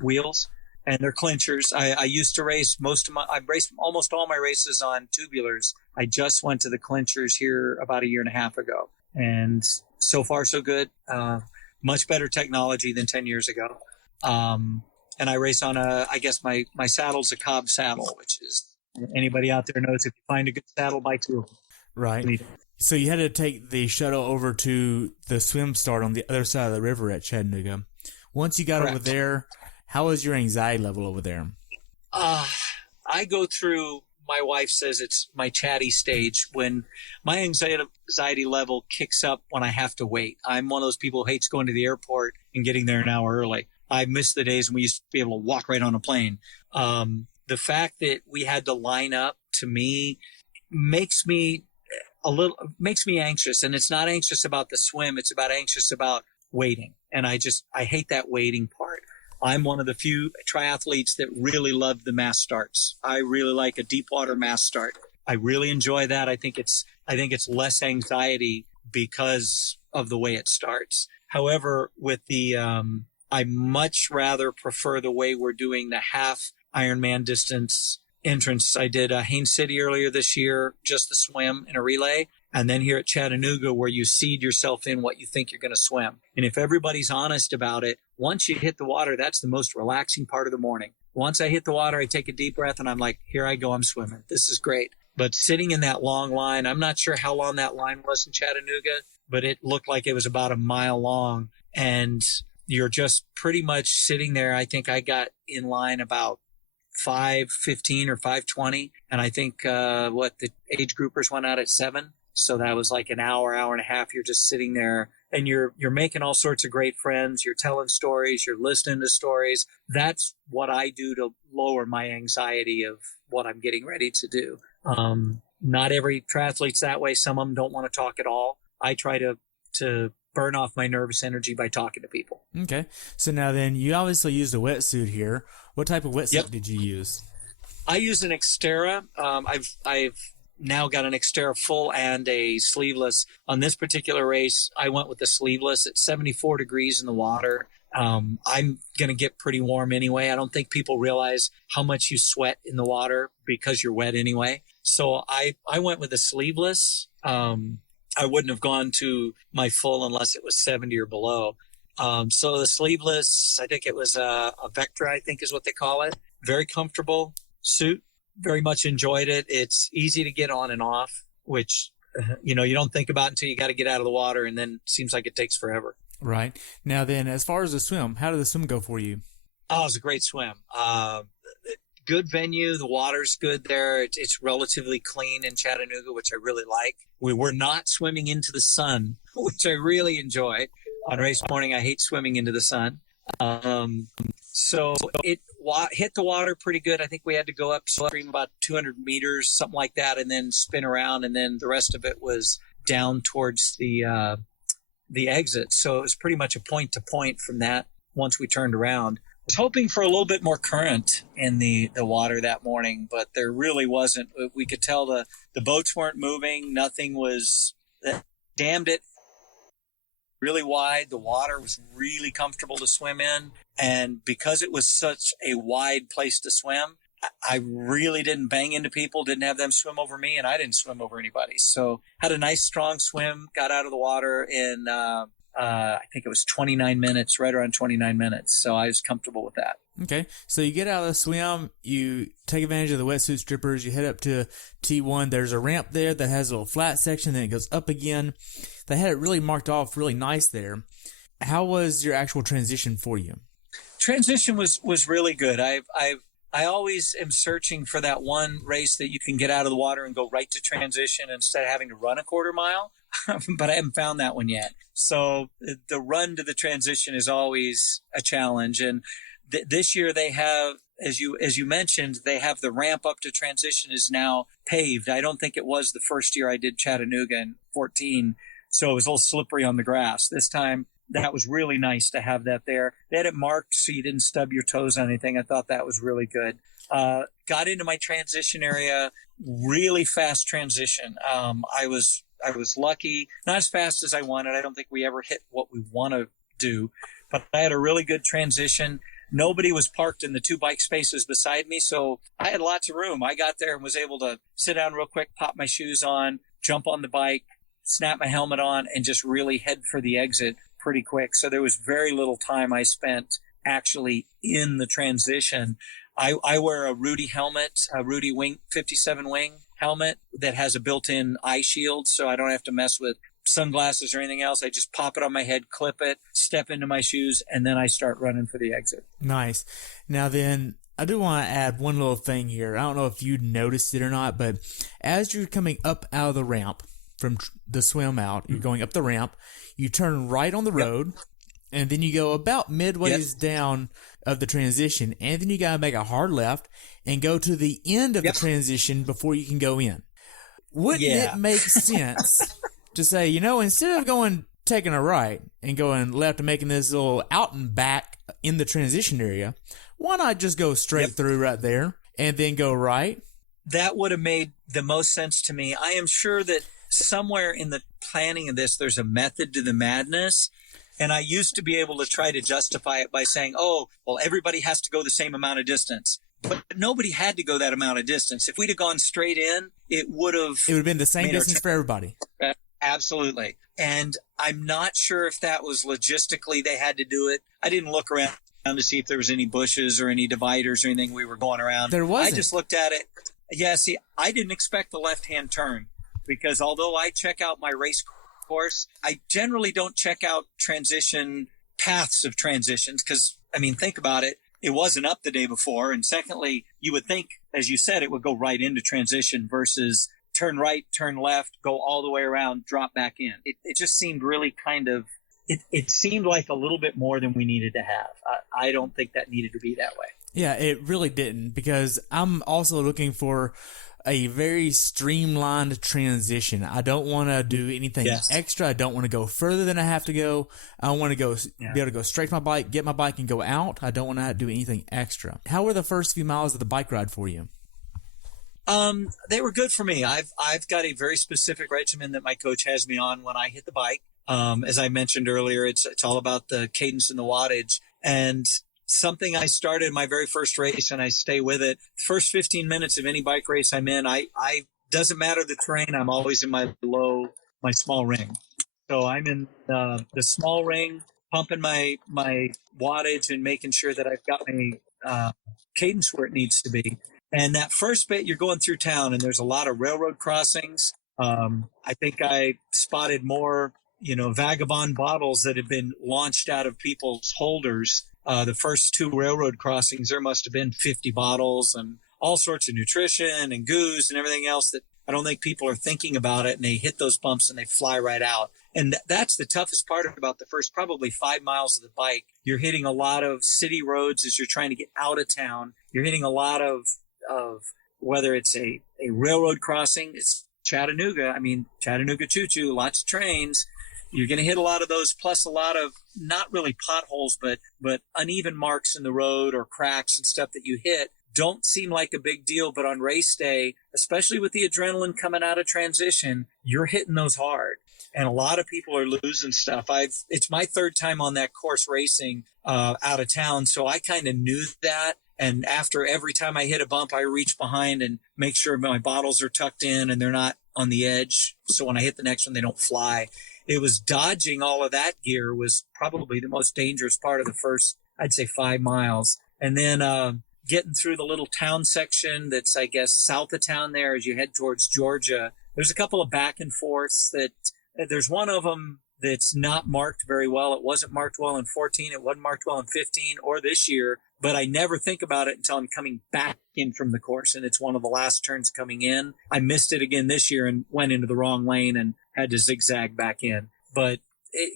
wheels, and they're clinchers. I used to race I've raced almost all my races on tubulars. I just went to the clinchers here about a year and a half ago, and so far so good. Much better technology than 10 years ago. And I race on I guess my saddle's a Cobb saddle, which is, anybody out there knows if you find a good saddle, buy two. Right. So you had to take the shuttle over to the swim start on the other side of the river at Chattanooga. Once you got over there, how was your anxiety level over there? I go through my wife says it's my chatty stage, when my anxiety level kicks up when I have to wait. I'm one of those people who hates going to the airport and getting there an hour early. I miss the days when we used to be able to walk right on a plane. The fact that we had to line up, to me, makes me anxious. And it's not anxious about the swim. It's anxious about waiting. And I hate that waiting part. I'm one of the few triathletes that really love the mass starts. I really like a deep water mass start. I really enjoy that. I think it's less anxiety because of the way it starts. However, with the, I much rather prefer the way we're doing the half Ironman distance entrance. I did Haines City earlier this year, just the swim in a relay. And then here at Chattanooga, where you seed yourself in what you think you're going to swim. And if everybody's honest about it, once you hit the water, that's the most relaxing part of the morning. Once I hit the water, I take a deep breath and I'm like, here I go, I'm swimming. This is great. But sitting in that long line, I'm not sure how long that line was in Chattanooga, but it looked like it was about a mile long. And you're just pretty much sitting there. I think I got in line about 5:15 or 5:20. And I think the age groupers went out at 7. So that was like an hour and a half. You're just sitting there and you're making all sorts of great friends. You're telling stories. You're listening to stories. That's what I do to lower my anxiety of what I'm getting ready to do. Not every triathlete's that way. Some of them don't want to talk at all. I try to burn off my nervous energy by talking to people. Okay. So now then, you obviously used a wetsuit here. What type of wetsuit did you use? I use an Xterra. I've now got an Xterra full and a sleeveless. On this particular race, I went with the sleeveless at 74 degrees in the water. I'm going to get pretty warm anyway. I don't think people realize how much you sweat in the water because you're wet anyway. So I went with the sleeveless. I wouldn't have gone to my full unless it was 70 or below. So the sleeveless, I think it was a Vectra, I think is what they call it. Very comfortable suit. Very much enjoyed it. It's easy to get on and off, which, you don't think about until you got to get out of the water, and then it seems like it takes forever. Right. Now then, as far as the swim, how did the swim go for you? Oh, it was a great swim. Good venue. The water's good there. It's relatively clean in Chattanooga, which I really like. We were not swimming into the sun, which I really enjoy. On race morning, I hate swimming into the sun. So it hit the water pretty good. I think we had to go upstream about 200 meters, something like that, and then spin around. And then the rest of it was down towards the exit. So it was pretty much a point to point from that once we turned around. I was hoping for a little bit more current in the water that morning, but there really wasn't. We could tell the boats weren't moving. Nothing was, damned it. Really wide. The water was really comfortable to swim in. And because it was such a wide place to swim, I really didn't bang into people, didn't have them swim over me, and I didn't swim over anybody. So had a nice, strong swim, got out of the water in, I think it was 29 minutes, right around 29 minutes. So I was comfortable with that. Okay. So you get out of the swim, you take advantage of the wetsuit strippers, you head up to T1. There's a ramp there that has a little flat section, then it goes up again. They had it really marked off really nice there. How was your actual transition for you? Transition was really good. I always am searching for that one race that you can get out of the water and go right to transition instead of having to run a quarter mile, but I haven't found that one yet. So the run to the transition is always a challenge. And this year they have, as you mentioned, they have the ramp up to transition is now paved. I don't think it was the first year I did Chattanooga in 2014, so it was a little slippery on the grass. This time, that was really nice to have that there. They had it marked so you didn't stub your toes on anything. I thought that was really good. Got into my transition area, really fast transition. I was lucky, not as fast as I wanted. I don't think we ever hit what we want to do, but I had a really good transition. Nobody was parked in the 2 bike spaces beside me, so I had lots of room. I got there and was able to sit down real quick, pop my shoes on, jump on the bike, snap my helmet on, and just really head for the exit pretty quick. So there was very little time I spent actually in the transition. I wear a Rudy helmet, a Rudy wing 57 wing helmet that has a built-in eye shield, so I don't have to mess with sunglasses or anything else. I just pop it on my head, clip it, step into my shoes, and then I start running for the exit. Nice. Now then, I do want to add one little thing here. I don't know if you noticed it or not, but as you're coming up out of the ramp from the swim out, you're going up the ramp, you turn right on the road, and then you go about midways down of the transition, and then you got to make a hard left and go to the end of the transition before you can go in. Wouldn't it make sense to say, instead of taking a right and going left and making this little out and back in the transition area, why not just go straight through right there and then go right? That would have made the most sense to me. I am sure that somewhere in the planning of this, there's a method to the madness. And I used to be able to try to justify it by saying, oh, well, everybody has to go the same amount of distance. But nobody had to go that amount of distance. If we'd have gone straight in, it would have been the same distance for everybody. Absolutely. And I'm not sure if that was logistically they had to do it. I didn't look around to see if there was any bushes or any dividers or anything we were going around. There wasn't. I just looked at it. Yeah, see, I didn't expect the left-hand turn because although I check out my race course, I generally don't check out paths of transitions because, think about it. It wasn't up the day before. And secondly, you would think, as you said, it would go right into transition versus turn right, turn left, go all the way around, drop back in. It just seemed really it seemed like a little bit more than we needed to have. I don't think that needed to be that way. Yeah, it really didn't, because I'm also looking for a very streamlined transition. I don't want to do anything extra. I don't want to go further than I have to go. I want to be able to go straight to my bike, get my bike, and go out. I don't want to do anything extra. How were the first few miles of the bike ride for you? They were good for me. I've got a very specific regimen that my coach has me on when I hit the bike. As I mentioned earlier, it's all about the cadence and the wattage. And something I started my very first race, and I stay with it. First 15 minutes of any bike race I'm in, I doesn't matter the terrain. I'm always in my small ring. So I'm in the small ring, pumping my wattage and making sure that I've got my cadence where it needs to be. And that first bit, you're going through town, and there's a lot of railroad crossings. I think I spotted more, vagabond bottles that have been launched out of people's holders. The first two railroad crossings, there must have been 50 bottles and all sorts of nutrition and goos and everything else that I don't think people are thinking about it. And they hit those bumps and they fly right out. And that's the toughest part about the first probably 5 miles of the bike. You're hitting a lot of city roads as you're trying to get out of town. You're hitting a lot of whether it's a railroad crossing, it's Chattanooga. Chattanooga choo-choo, lots of trains. You're going to hit a lot of those, plus a lot of not really potholes, but uneven marks in the road or cracks and stuff that you hit don't seem like a big deal. But on race day, especially with the adrenaline coming out of transition, you're hitting those hard. And a lot of people are losing stuff. It's my third time on that course racing out of town, so I kind of knew that. And after every time I hit a bump, I reach behind and make sure my bottles are tucked in and they're not on the edge. So when I hit the next one, they don't fly. It was dodging all of that gear was probably the most dangerous part of the first, I'd say 5 miles. And then getting through the little town section that's, I guess, south of town there as you head towards Georgia. There's a couple of back and forths that there's one of them that's not marked very well. It wasn't marked well in 14. It wasn't marked well in 15 or this year. But I never think about it until I'm coming back in from the course, and it's one of the last turns coming in. I missed it again this year and went into the wrong lane and had to zigzag back in. But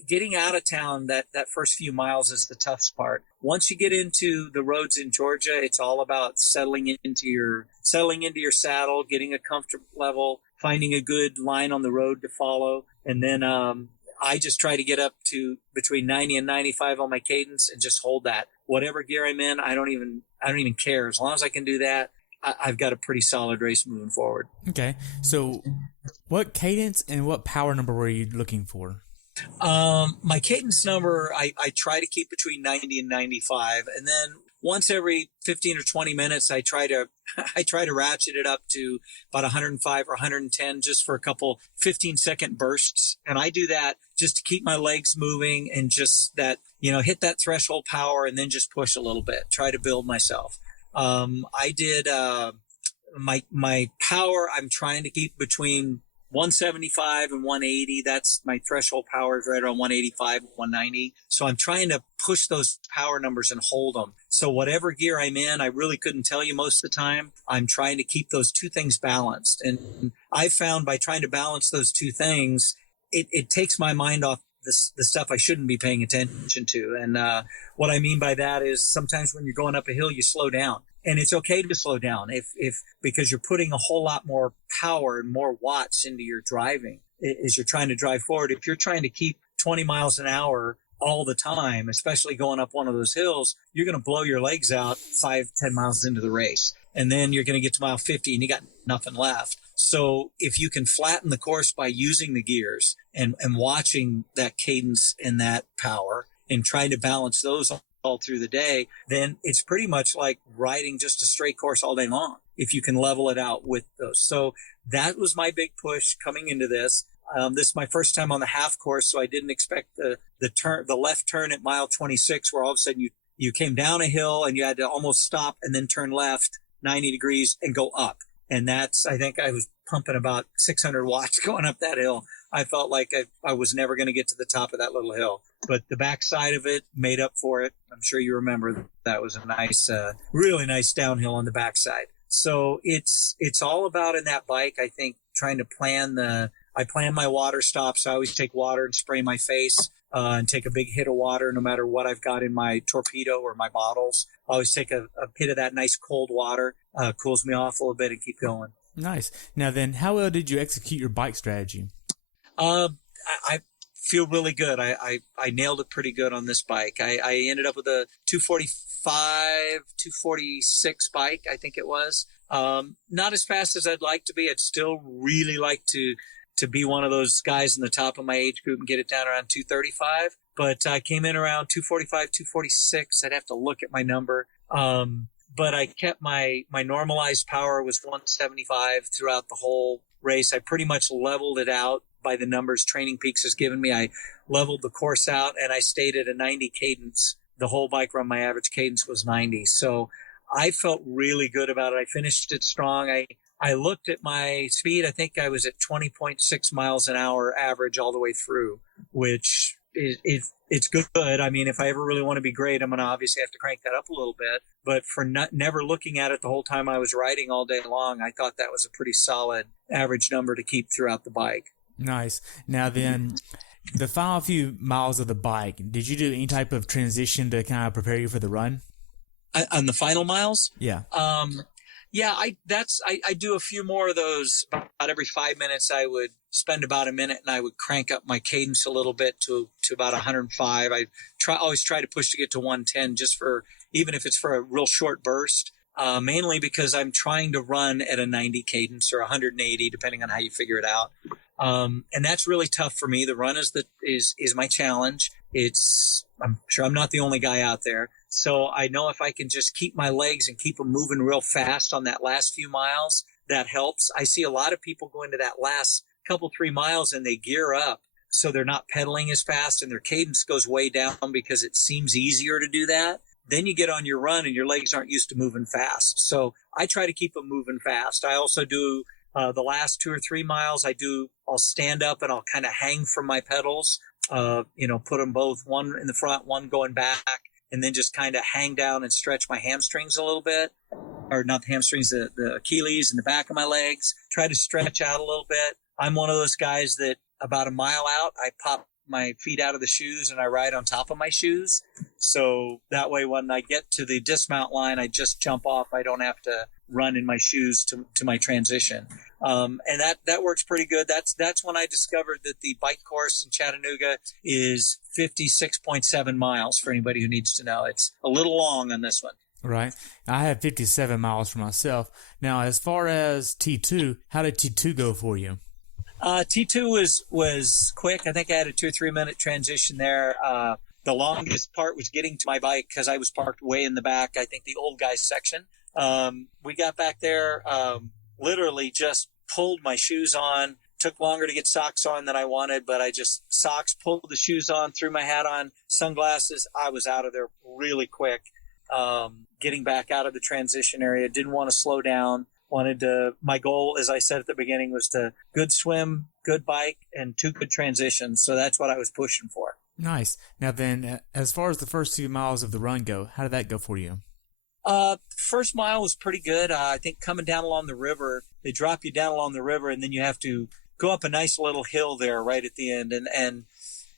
getting out of town, that first few miles is the toughest part. Once you get into the roads in Georgia, it's all about settling into your saddle, getting a comfort level, finding a good line on the road to follow, and then I just try to get up to between 90 and 95 on my cadence and just hold that. Whatever gear I'm in, I don't even care. As long as I can do that, I've got a pretty solid race moving forward. Okay. So what cadence and what power number were you looking for? My cadence number, I try to keep between 90 and 95. And then once every 15 or 20 minutes, I try to ratchet it up to about 105 or 110 just for a couple 15-second bursts. And I do that just to keep my legs moving and just that, hit that threshold power and then just push a little bit, try to build myself. I did my power, I'm trying to keep between 175 and 180. That's my threshold power is right around 185, 190. So I'm trying to push those power numbers and hold them. So whatever gear I'm in, I really couldn't tell you most of the time. I'm trying to keep those two things balanced. And I found by trying to balance those two things, it takes my mind off the stuff I shouldn't be paying attention to. And what I mean by that is sometimes when you're going up a hill, you slow down. And it's okay to slow down because you're putting a whole lot more power and more watts into your driving as you're trying to drive forward. If you're trying to keep 20 miles an hour all the time, especially going up one of those hills, you're going to blow your legs out 5-10 miles into the race. And then you're going to get to mile 50 and you got nothing left. So if you can flatten the course by using the gears and watching that cadence and that power and trying to balance those all through the day, then it's pretty much like riding just a straight course all day long if you can level it out with those. So that was my big push coming into this. This is my first time on the half course, so I didn't expect the left turn at mile 26, where all of a sudden you came down a hill and you had to almost stop and then turn left 90 degrees and go up. And that's, I think I was pumping about 600 watts going up that hill. I felt like I was never going to get to the top of that little hill, but the backside of it made up for it. I'm sure you remember that was a nice, really nice downhill on the backside. So it's all about in that bike, I think, trying to I plan my water stops. I always take water and spray my face, and take a big hit of water no matter what I've got in my torpedo or my bottles. I always take a hit of that nice cold water, cools me off a little bit and keep going. Nice. Now then, how well did you execute your bike strategy? I feel really good. I nailed it pretty good on this bike. I ended up with a 245, 246 bike, I think it was. Not as fast as I'd like to be. I'd still really like to be one of those guys in the top of my age group and get it down around 235. But I came in around 245, 246. I'd have to look at my number. But I kept my normalized power was 175 throughout the whole race. I pretty much leveled it out by the numbers Training Peaks has given me. I leveled the course out and I stayed at a 90 cadence. The whole bike run, my average cadence was 90. So I felt really good about it. I finished it strong. I looked at my speed. I think I was at 20.6 miles an hour average all the way through, which it's good. I mean, if I ever really want to be great, I'm going to obviously have to crank that up a little bit. But for never looking at it the whole time I was riding all day long, I thought that was a pretty solid average number to keep throughout the bike. Nice. Now then, the final few miles of the bike, did you do any type of transition to kind of prepare you for the run? On the final miles? Yeah. Yeah, I do a few more of those. About every 5 minutes, I would spend about a minute and I would crank up my cadence a little bit to about 105. I always try to push to get to 110 even if it's for a real short burst, mainly because I'm trying to run at a 90 cadence or 180, depending on how you figure it out. And that's really tough for me. The run is my challenge. I'm sure I'm not the only guy out there. So I know if I can just keep my legs and keep them moving real fast on that last few miles, that helps. I see a lot of people go into that last couple, 3 miles and they gear up. So they're not pedaling as fast and their cadence goes way down because it seems easier to do that. Then you get on your run and your legs aren't used to moving fast. So I try to keep them moving fast. I also do the last 2 or 3 miles. I'll stand up and I'll kind of hang from my pedals, put them both, one in the front, one going back, and then just kind of hang down and stretch my hamstrings a little bit, or not the hamstrings, the Achilles and the back of my legs. Try to stretch out a little bit. I'm one of those guys that about a mile out, I pop my feet out of the shoes and I ride on top of my shoes. So that way, when I get to the dismount line, I just jump off. I don't have to run in my shoes to my transition. And that works pretty good. That's when I discovered that the bike course in Chattanooga is 56.7 miles for anybody who needs to know. It's a little long on this one. Right. I have 57 miles for myself. Now, as far as T2, how did T2 go for you? T2 was quick. I think I had a 2 or 3 minute transition there. The longest part was getting to my bike because I was parked way in the back. I think the old guys section. We got back there, literally just pulled my shoes on. Took longer to get socks on than I wanted, but I just pulled the shoes on, threw my hat on, sunglasses. I was out of there really quick. Getting back out of the transition area, didn't want to slow down. My goal, as I said at the beginning, was to good swim, good bike, and 2 good transitions. So that's what I was pushing for. Nice. Now then, as far as the first 2 miles of the run go, how did that go for you? First mile was pretty good. I think coming down along the river, they drop you down along the river, and then you have to go up a nice little hill there right at the end. And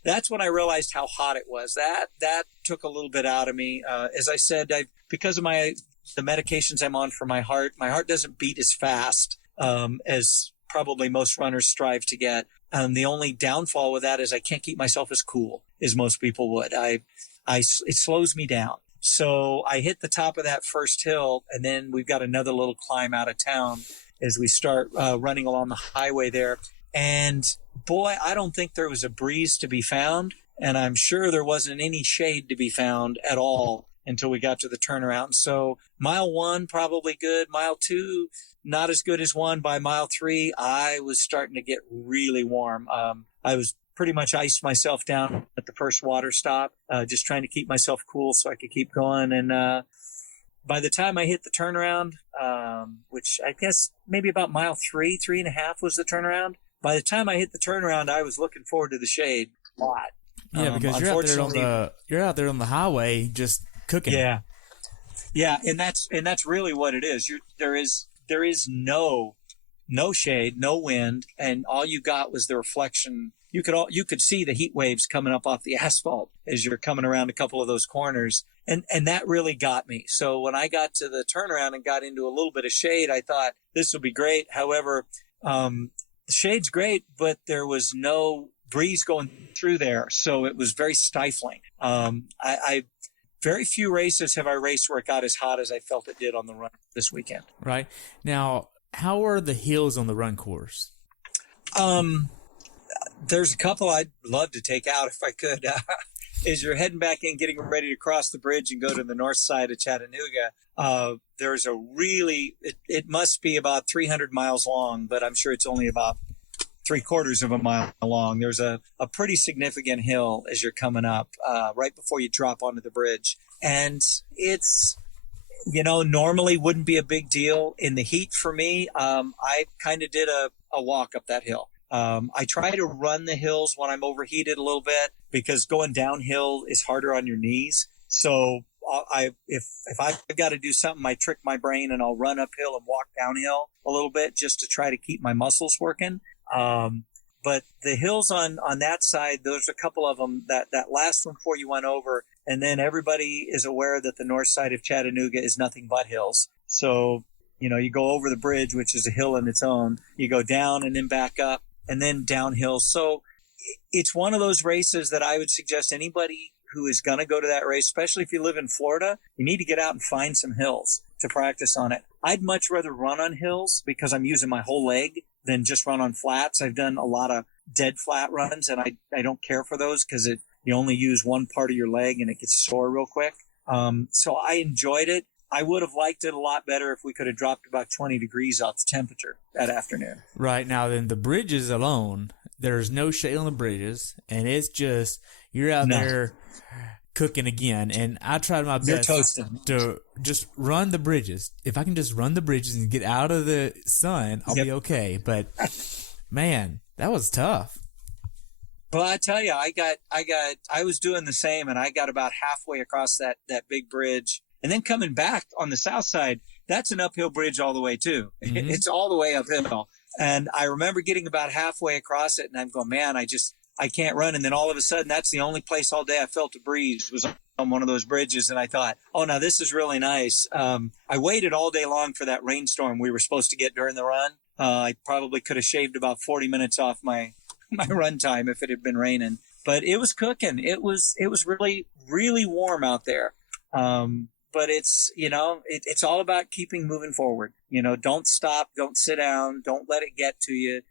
that's when I realized how hot it was. That took a little bit out of me. As I said, because of the medications I'm on for my heart doesn't beat as fast as probably most runners strive to get. The only downfall with that is I can't keep myself as cool as most people would. It slows me down. So I hit the top of that first hill, and then we've got another little climb out of town as we start running along the highway there. And boy, I don't think there was a breeze to be found, and I'm sure there wasn't any shade to be found at all until we got to the turnaround. So mile 1, probably good. Mile 2, not as good as 1. By mile 3, I was starting to get really warm. I was pretty much iced myself down at the first water stop, just trying to keep myself cool so I could keep going. And by the time I hit the turnaround, which I guess maybe about mile 3.5 was the turnaround. By the time I hit the turnaround, I was looking forward to the shade a lot. Yeah, because you're out there on the highway just cooking. Yeah, and that's really what it is. There is no shade, no wind, and all you got was the reflection. You could see the heat waves coming up off the asphalt as you're coming around a couple of those corners, and that really got me. So when I got to the turnaround and got into a little bit of shade, I thought this will be great. However, the shade's great, but there was no breeze going through there, so it was very stifling. I very few races have I raced where it got as hot as I felt it did on the run this weekend. Right. Now, how are the hills on the run course? There's a couple I'd love to take out if I could. As you're heading back in, getting ready to cross the bridge and go to the north side of Chattanooga, there's a really, it must be about 300 miles long, but I'm sure it's only about 3/4 of a mile long. There's a pretty significant hill as you're coming up, right before you drop onto the bridge. And it's, normally wouldn't be a big deal in the heat for me. I kind of did a walk up that hill. I try to run the hills when I'm overheated a little bit because going downhill is harder on your knees. So if I've got to do something, I trick my brain and I'll run uphill and walk downhill a little bit just to try to keep my muscles working. But the hills on that side, there's a couple of them, that last one before you went over, and then everybody is aware that the north side of Chattanooga is nothing but hills. So, you go over the bridge, which is a hill in its own, you go down and then back up and then downhill. So it's one of those races that I would suggest anybody who is going to go to that race, especially if you live in Florida, you need to get out and find some hills to practice on it. I'd much rather run on hills because I'm using my whole leg than just run on flats. I've done a lot of dead flat runs, and I don't care for those because you only use one part of your leg and it gets sore real quick. So I enjoyed it. I would have liked it a lot better if we could have dropped about 20 degrees off the temperature that afternoon. Right. Now, then the bridges alone, there's no shade on the bridges, and it's just, you're out there cooking again. And I tried my best to just run the bridges. If I can just run the bridges and get out of the sun, I'll be okay. But man, that was tough. Well, I tell you, I was doing the same, and I got about halfway across that big bridge. And then coming back on the south side, that's an uphill bridge all the way too. Mm-hmm. It's all the way uphill. And I remember getting about halfway across it, and I'm going, man, I can't run. And then all of a sudden, that's the only place all day I felt a breeze was on one of those bridges. And I thought, oh, now this is really nice. I waited all day long for that rainstorm we were supposed to get during the run. I probably could have shaved about 40 minutes off my run time if it had been raining. But it was cooking. It was really, really warm out there. But it's, it's all about keeping moving forward. Don't stop, don't sit down, don't let it get to you.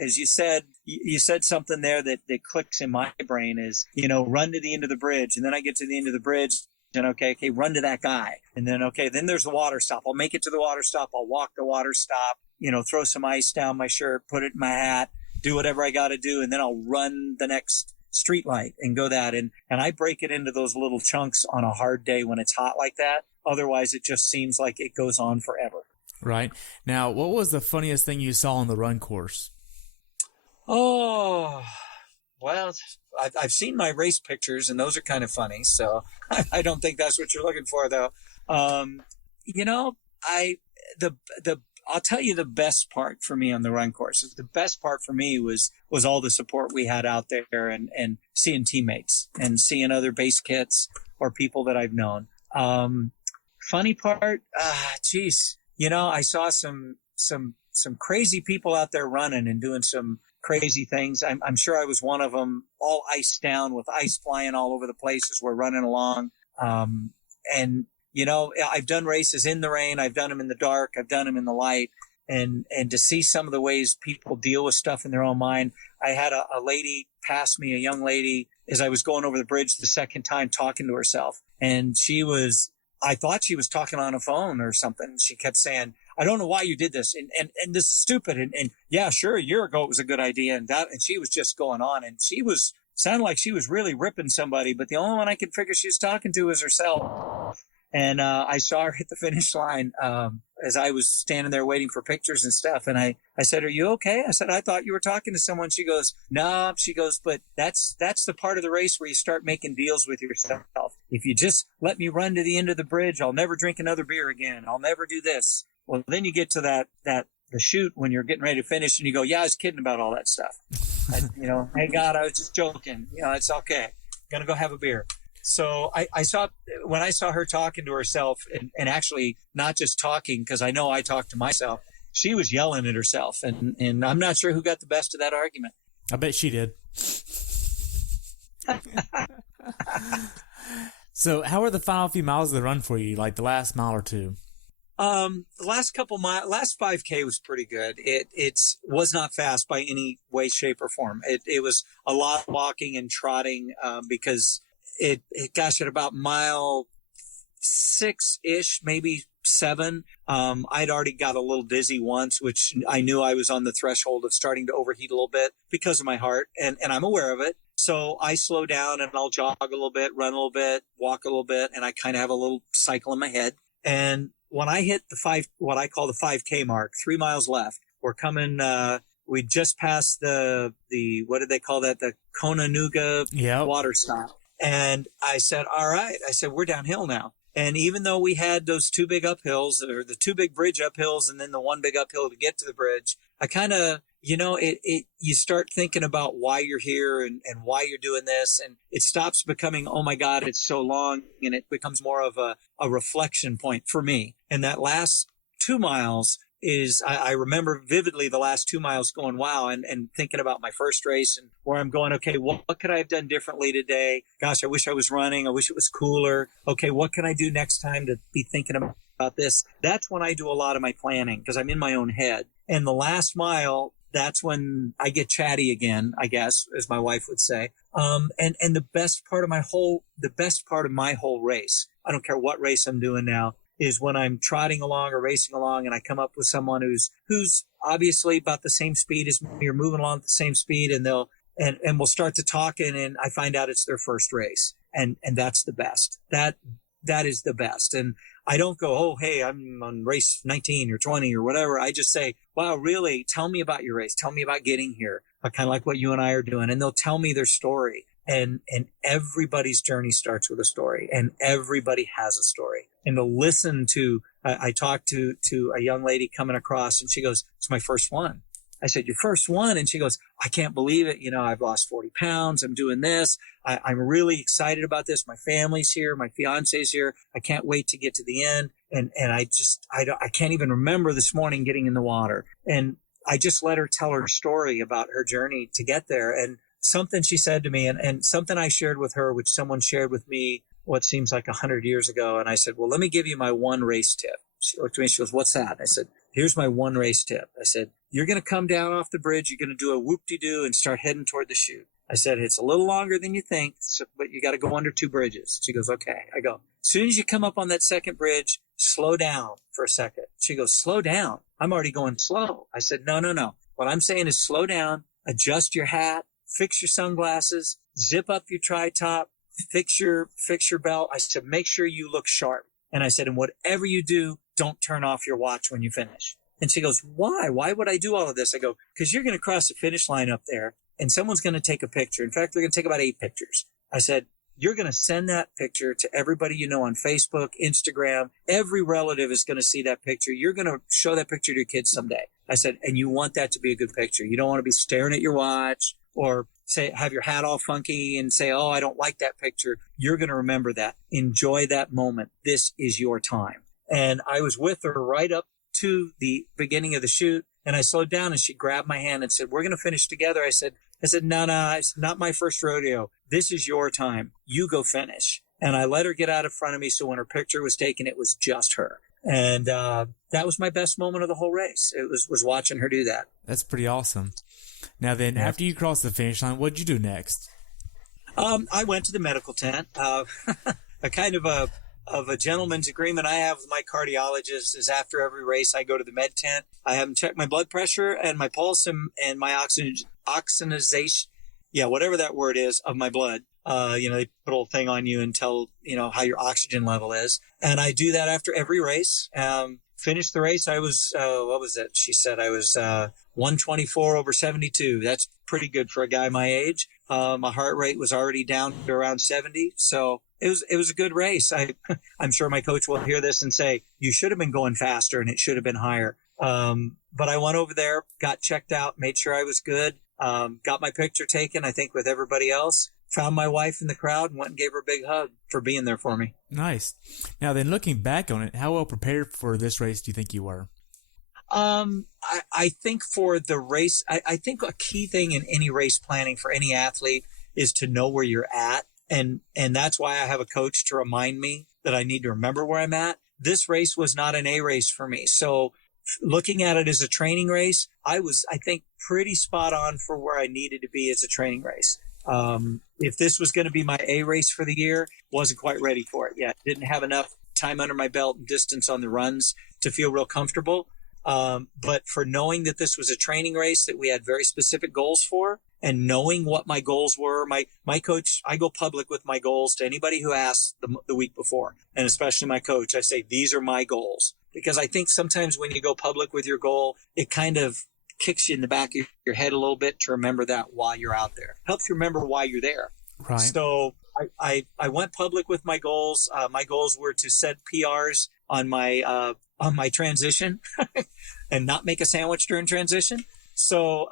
As you said something there that clicks in my brain is, run to the end of the bridge. And then I get to the end of the bridge and okay, run to that guy. And then, then there's the water stop. I'll make it to the water stop. I'll walk the water stop, throw some ice down my shirt, put it in my hat, do whatever I got to do. And then I'll run the next street light and go that. And I break it into those little chunks on a hard day when it's hot like that. Otherwise, it just seems like it goes on forever. Right. Now, what was the funniest thing you saw on the run course? Oh, well, I've seen my race pictures, and those are kind of funny. So I don't think that's what you're looking for, though. You know, the I'll tell you the best part for me on the run course. The best part for me was all the support we had out there, and seeing teammates and seeing other base kits or people that I've known. Funny part, geez, you know, I saw some crazy people out there running and doing some crazy things. I'm sure I was one of them, all iced down with ice flying all over the place as we're running along. And, you know, I've done races in the rain. I've done them in the dark. I've done them in the light. And to see some of the ways people deal with stuff in their own mind. I had a lady pass me, a young lady, as I was going over the bridge the second time talking to herself. And I thought she was talking on a phone or something. She kept saying, I don't know why you did this. And this is stupid. And yeah, sure. A year ago, it was a good idea. And she was just going on, and sounded like she was really ripping somebody, but the only one I could figure she was talking to was herself. And I saw her hit the finish line as I was standing there waiting for pictures and stuff. And I said, are you okay? I said, I thought you were talking to someone. She goes, no. She goes, but that's the part of the race where you start making deals with yourself. If you just let me run to the end of the bridge, I'll never drink another beer again. I'll never do this. Well, then you get to the chute when you're getting ready to finish, and you go, yeah, I was kidding about all that stuff. You know, hey, God, I was just joking. You know, it's okay. Gonna go have a beer. So when I saw her talking to herself and actually not just talking, because I know I talk to myself, she was yelling at herself. And I'm not sure who got the best of that argument. I bet she did. So how were the final few miles of the run for you, like the last mile or two? The last couple miles, last 5K was pretty good. It was not fast by any way, shape, or form. It was a lot of walking and trotting, because it gosh, at about mile 6-ish, maybe 7, I'd already got a little dizzy once, which I knew I was on the threshold of starting to overheat a little bit because of my heart, and I'm aware of it. So I slow down, and I'll jog a little bit, run a little bit, walk a little bit, and I kind of have a little cycle in my head. And when I hit what I call the 5K mark, 3 miles left, we're coming, we just passed the what did they call that? The Chattanooga water stop. And I said, all right. I said, we're downhill now. And even though we had those 2 big uphills, or the 2 big bridge uphills, and then the 1 big uphill to get to the bridge, I kind of, you know, you start thinking about why you're here and why you're doing this. And it stops becoming, oh my God, it's so long. And it becomes more of a reflection point for me. And that last 2 miles I remember vividly the last 2 miles going, wow, and thinking about my first race and where I'm going, okay, what could I have done differently today? Gosh, I wish I was running. I wish it was cooler. Okay, what can I do next time to be thinking about this? That's when I do a lot of my planning, because I'm in my own head. And the last mile, that's when I get chatty again, I guess, as my wife would say. And the best part of my whole race, I don't care what race I'm doing now, is when I'm trotting along or racing along, and I come up with someone who's obviously about the same speed as me, or moving along at the same speed, and we'll start to talk, and I find out it's their first race. And that's the best. That is the best. And I don't go, oh, hey, I'm on race 19 or 20 or whatever. I just say, wow, really? Tell me about your race. Tell me about getting here. Kind of like what you and I are doing. And they'll tell me their story. And everybody's journey starts with a story, and everybody has a story. And to listen to, I talked to a young lady coming across, and she goes, it's my first one. I said, your first one? And she goes, I can't believe it. You know, I've lost 40 pounds. I'm doing this. I'm really excited about this. My family's here. My fiance's here. I can't wait to get to the end. And I can't even remember this morning getting in the water. And I just let her tell her story about her journey to get there. And something she said to me, and something I shared with her, which someone shared with me what seems like 100 years ago. And I said, well, let me give you my one race tip. She looked at me and she goes, what's that? I said, here's my one race tip. I said, you're going to come down off the bridge. You're going to do a whoop-de-doo and start heading toward the chute. I said, it's a little longer than you think, but you got to go under 2 bridges. She goes, okay. I go, as soon as you come up on that second bridge, slow down for a second. She goes, slow down? I'm already going slow. I said, no. What I'm saying is slow down, adjust your hat, fix your sunglasses, zip up your tri-top, fix your belt. I said, make sure you look sharp. And I said, and whatever you do, don't turn off your watch when you finish. And she goes, why? Why would I do all of this? I go, because you're going to cross the finish line up there and someone's going to take a picture. In fact, they're going to take about 8 pictures. I said, you're going to send that picture to everybody you know on Facebook, Instagram. Every relative is going to see that picture. You're going to show that picture to your kids someday. I said, and you want that to be a good picture. You don't want to be staring at your watch or say, have your hat all funky and say, oh, I don't like that picture. You're going to remember that. Enjoy that moment. This is your time. And I was with her right up to the beginning of the shoot. And I slowed down and she grabbed my hand and said, we're going to finish together. I said, no, it's not my first rodeo. This is your time. You go finish. And I let her get out in front of me. So when her picture was taken, it was just her. And that was my best moment of the whole race. It was watching her do that. That's pretty awesome. Now then, after you crossed the finish line, what'd you do next? I went to the medical tent. A kind of a gentleman's agreement I have with my cardiologist is after every race, I go to the med tent. I have them check my blood pressure and my pulse and my oxygenation. Yeah, whatever that word is of my blood. They put a little thing on you and tell, how your oxygen level is. And I do that after every race. Finished the race. I was, what was it? She said I was 124/72. That's pretty good for a guy my age. My heart rate was already down to around 70. So it was a good race. I'm sure my coach will hear this and say, you should have been going faster and it should have been higher. But I went over there, got checked out, made sure I was good. Got my picture taken, I think, with everybody else. Found my wife in the crowd and went and gave her a big hug for being there for me. Nice. Now then, looking back on it, how well prepared for this race do you think you were? I think for the race, I think a key thing in any race planning for any athlete is to know where you're at. And that's why I have a coach to remind me that I need to remember where I'm at. This race was not an A race for me. So looking at it as a training race, I was, I think, pretty spot on for where I needed to be as a training race. If this was going to be my A race for the year, wasn't quite ready for it yet. Didn't have enough time under my belt and distance on the runs to feel real comfortable. But for knowing that this was a training race that we had very specific goals for and knowing what my goals were, my coach, I go public with my goals to anybody who asks the week before, and especially my coach. I say, these are my goals, because I think sometimes when you go public with your goal, it kind of kicks you in the back of your head a little bit to remember that while you're out there. Helps you remember why you're there. Right. So I went public with my goals. My goals were to set PRs on my transition and not make a sandwich during transition. So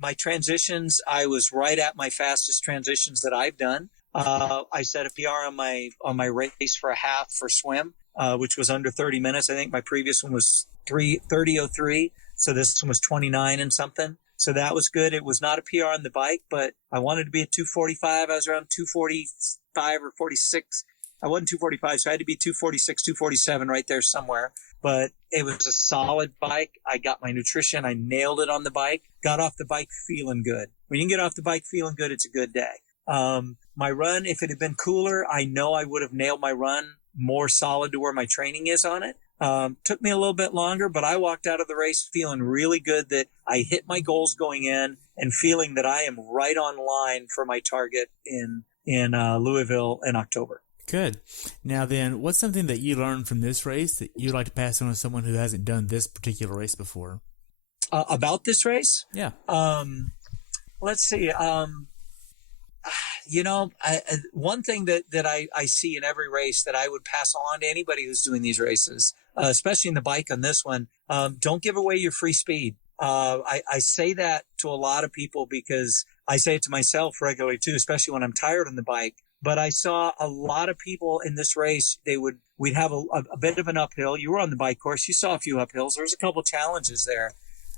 my transitions, I was right at my fastest transitions that I've done. I set a PR on my race for a half for swim, which was under 30 minutes. I think my previous one was 30:03. So this one was 29 and something. So that was good. It was not a PR on the bike, but I wanted to be at 245. I was around 245 or 46. I wasn't 245, so I had to be 246, 247 right there somewhere. But it was a solid bike. I got my nutrition. I nailed it on the bike. Got off the bike feeling good. When you can get off the bike feeling good, it's a good day. My run, if it had been cooler, I know I would have nailed my run more solid to where my training is on it. Took me a little bit longer, but I walked out of the race feeling really good that I hit my goals going in and feeling that I am right on line for my target in Louisville in October. Good. Now then, what's something that you learned from this race that you'd like to pass on to someone who hasn't done this particular race before? About this race? Yeah. Let's see. One thing that I see in every race that I would pass on to anybody who's doing these races, especially in the bike on this one, don't give away your free speed. I say that to a lot of people because I say it to myself regularly too, especially when I'm tired on the bike. But I saw a lot of people in this race, we'd have a bit of an uphill. You were on the bike course. You saw a few uphills. There was a couple challenges there.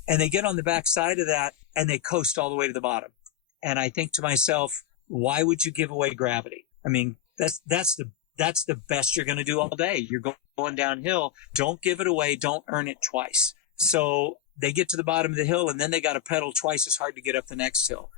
And they get on the back side of that and they coast all the way to the bottom. And I think to myself, why would you give away gravity? I mean, that's the best you're going to do all day. You're going downhill. Don't give it away. Don't earn it twice. So they get to the bottom of the hill and then they got to pedal twice as hard to get up the next hill.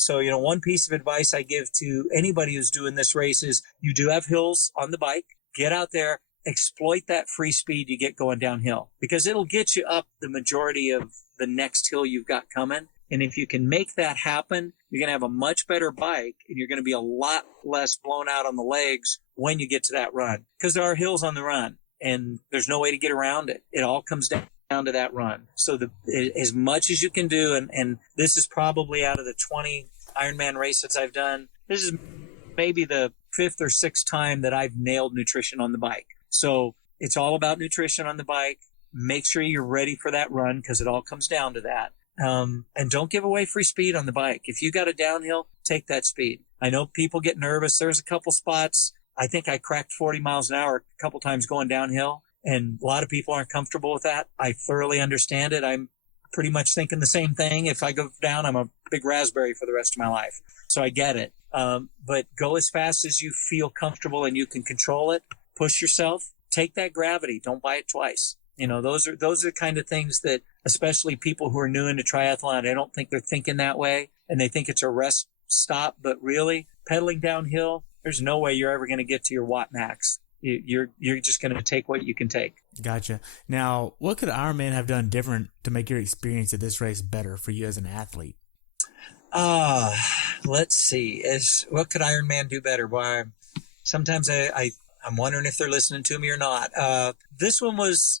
So, one piece of advice I give to anybody who's doing this race is you do have hills on the bike. Get out there, exploit that free speed you get going downhill because it'll get you up the majority of the next hill you've got coming. And if you can make that happen, you're going to have a much better bike and you're going to be a lot less blown out on the legs when you get to that run because there are hills on the run. and there's no way to get around it. It all comes down to that run. So as much as you can do, and this is probably out of the 20 Ironman races I've done, this is maybe the 5th or 6th time that I've nailed nutrition on the bike. So it's all about nutrition on the bike. Make sure you're ready for that run because it all comes down to that. And don't give away free speed on the bike. If you got a downhill, take that speed. I know people get nervous. There's a couple spots. I think I cracked 40 miles an hour a couple times going downhill, and a lot of people aren't comfortable with that. I thoroughly understand it. I'm pretty much thinking the same thing. If I go down, I'm a big raspberry for the rest of my life. So I get it. But go as fast as you feel comfortable and you can control it. Push yourself. Take that gravity. Don't buy it twice. Those are the kind of things that, especially people who are new into triathlon, I don't think they're thinking that way, and they think it's a rest stop. But really, pedaling downhill, there's no way you're ever going to get to your watt max. You're just going to take what you can take. Gotcha. Now, what could Ironman have done different to make your experience at this race better for you as an athlete? Let's see. What could Ironman do better? Why? Sometimes I'm wondering if they're listening to me or not. This one's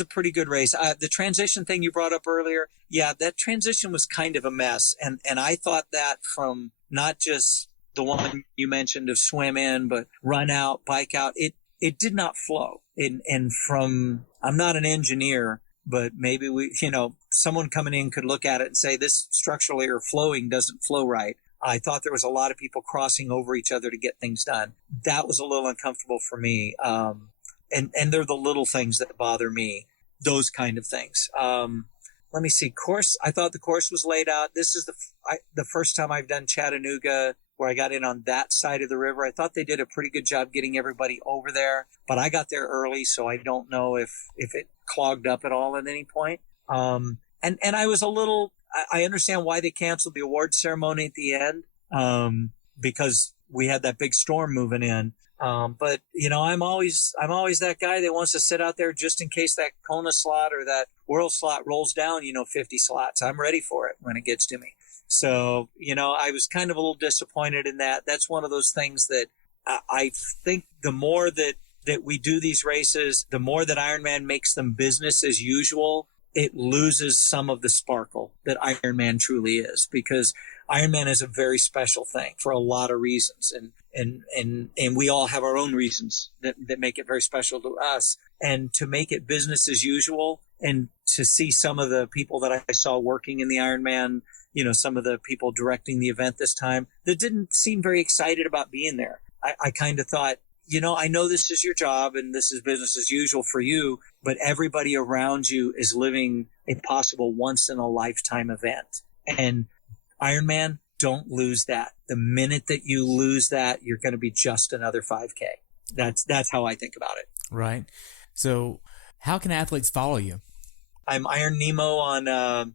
a pretty good race. The transition thing you brought up earlier, yeah, that transition was kind of a mess. And I thought that from not just the one you mentioned of swim in, but run out, bike out, it did not flow. And from, I'm not an engineer, but maybe someone coming in could look at it and say this structurally or flowing doesn't flow right. I thought there was a lot of people crossing over each other to get things done. That was a little uncomfortable for me. And they're the little things that bother me, those kind of things. Let me see. Course, I thought the course was laid out. This is the first time I've done Chattanooga where I got in on that side of the river. I thought they did a pretty good job getting everybody over there, but I got there early, so I don't know if it clogged up at all at any point. And I was a little, I understand why they canceled the award ceremony at the end, because we had that big storm moving in. But I'm always that guy that wants to sit out there just in case that Kona slot or that world slot rolls down, 50 slots. I'm ready for it when it gets to me. So, I was kind of a little disappointed in that. That's one of those things that I think the more that we do these races, the more that Ironman makes them business as usual, it loses some of the sparkle that Ironman truly is, because Ironman is a very special thing for a lot of reasons. And we all have our own reasons that make it very special to us. And to make it business as usual, and to see some of the people that I saw working in the Ironman, some of the people directing the event this time that didn't seem very excited about being there. I kind of thought, I know this is your job and this is business as usual for you, but everybody around you is living a possible once in a lifetime event. And Ironman, don't lose that. The minute that you lose that, you're going to be just another 5K. That's how I think about it. Right. So how can athletes follow you? I'm Iron Nemo on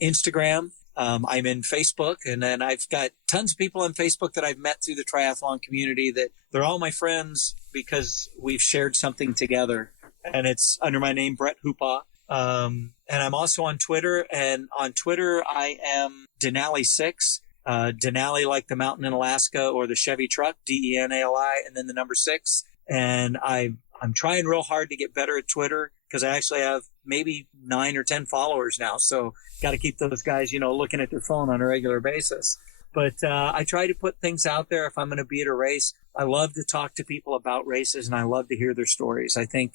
Instagram. I'm in Facebook, and then I've got tons of people on Facebook that I've met through the triathlon community that they're all my friends because we've shared something together, and it's under my name, Bret Hooppaw. And I'm also on Twitter, and on Twitter, I am Denali6, Denali like the mountain in Alaska or the Chevy truck, DENALI, and then the number 6. And I'm trying real hard to get better at Twitter because I actually have maybe 9 or 10 followers now. So got to keep those guys, looking at their phone on a regular basis. But I try to put things out there if I'm going to be at a race. I love to talk to people about races, and I love to hear their stories. I think,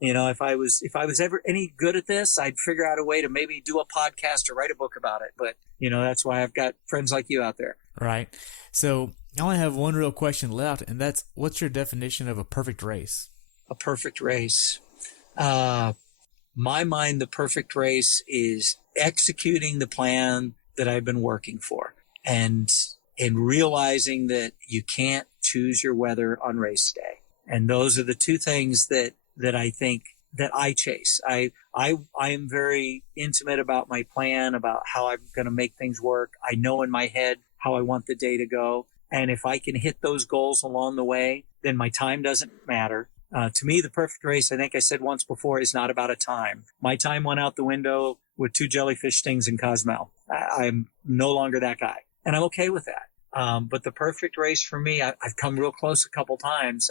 if I was ever any good at this, I'd figure out a way to maybe do a podcast or write a book about it. But, that's why I've got friends like you out there. Right. So I only have one real question left, and that's, what's your definition of a perfect race? A perfect race. My mind, the perfect race is executing the plan that I've been working for, and realizing that you can't choose your weather on race day. And those are the two things that I think that I chase. I am very intimate about my plan, about how I'm going to make things work. I know in my head how I want the day to go. And if I can hit those goals along the way, then my time doesn't matter. To me, the perfect race, I think I said once before, is not about a time. My time went out the window with 2 jellyfish stings in Cozumel. I'm no longer that guy, and I'm okay with that. But the perfect race for me, I've come real close a couple times.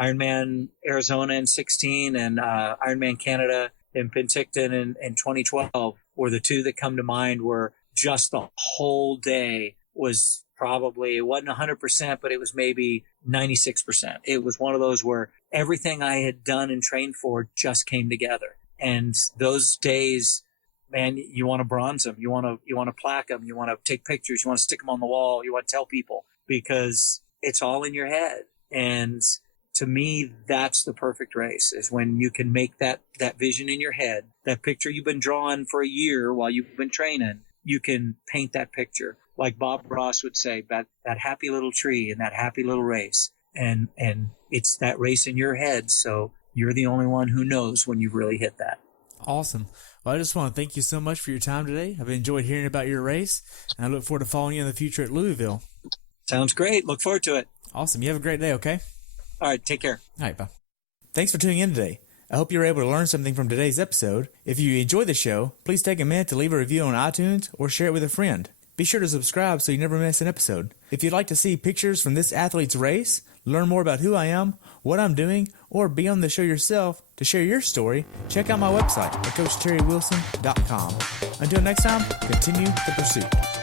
Ironman Arizona in 16 and Ironman Canada in Penticton in 2012 were the two that come to mind, where just the whole day was probably, it wasn't 100%, but it was maybe 96%. It was one of those where everything I had done and trained for just came together. And those days, man, you want to bronze them. You want to plaque them. You want to take pictures. You want to stick them on the wall. You want to tell people, because it's all in your head. And to me, that's the perfect race, is when you can make that vision in your head, that picture you've been drawing for a year while you've been training, you can paint that picture. Like Bob Ross would say, that happy little tree and that happy little race. And it's that race in your head. So you're the only one who knows when you've really hit that. Awesome. Well, I just want to thank you so much for your time today. I've enjoyed hearing about your race, and I look forward to following you in the future at Louisville. Sounds great. Look forward to it. Awesome. You have a great day, okay? All right. Take care. All right, bye. Thanks for tuning in today. I hope you were able to learn something from today's episode. If you enjoyed the show, please take a minute to leave a review on iTunes or share it with a friend. Be sure to subscribe so you never miss an episode. If you'd like to see pictures from this athlete's race, learn more about who I am, what I'm doing, or be on the show yourself to share your story, check out my website at CoachTerryWilson.com. Until next time, continue the pursuit.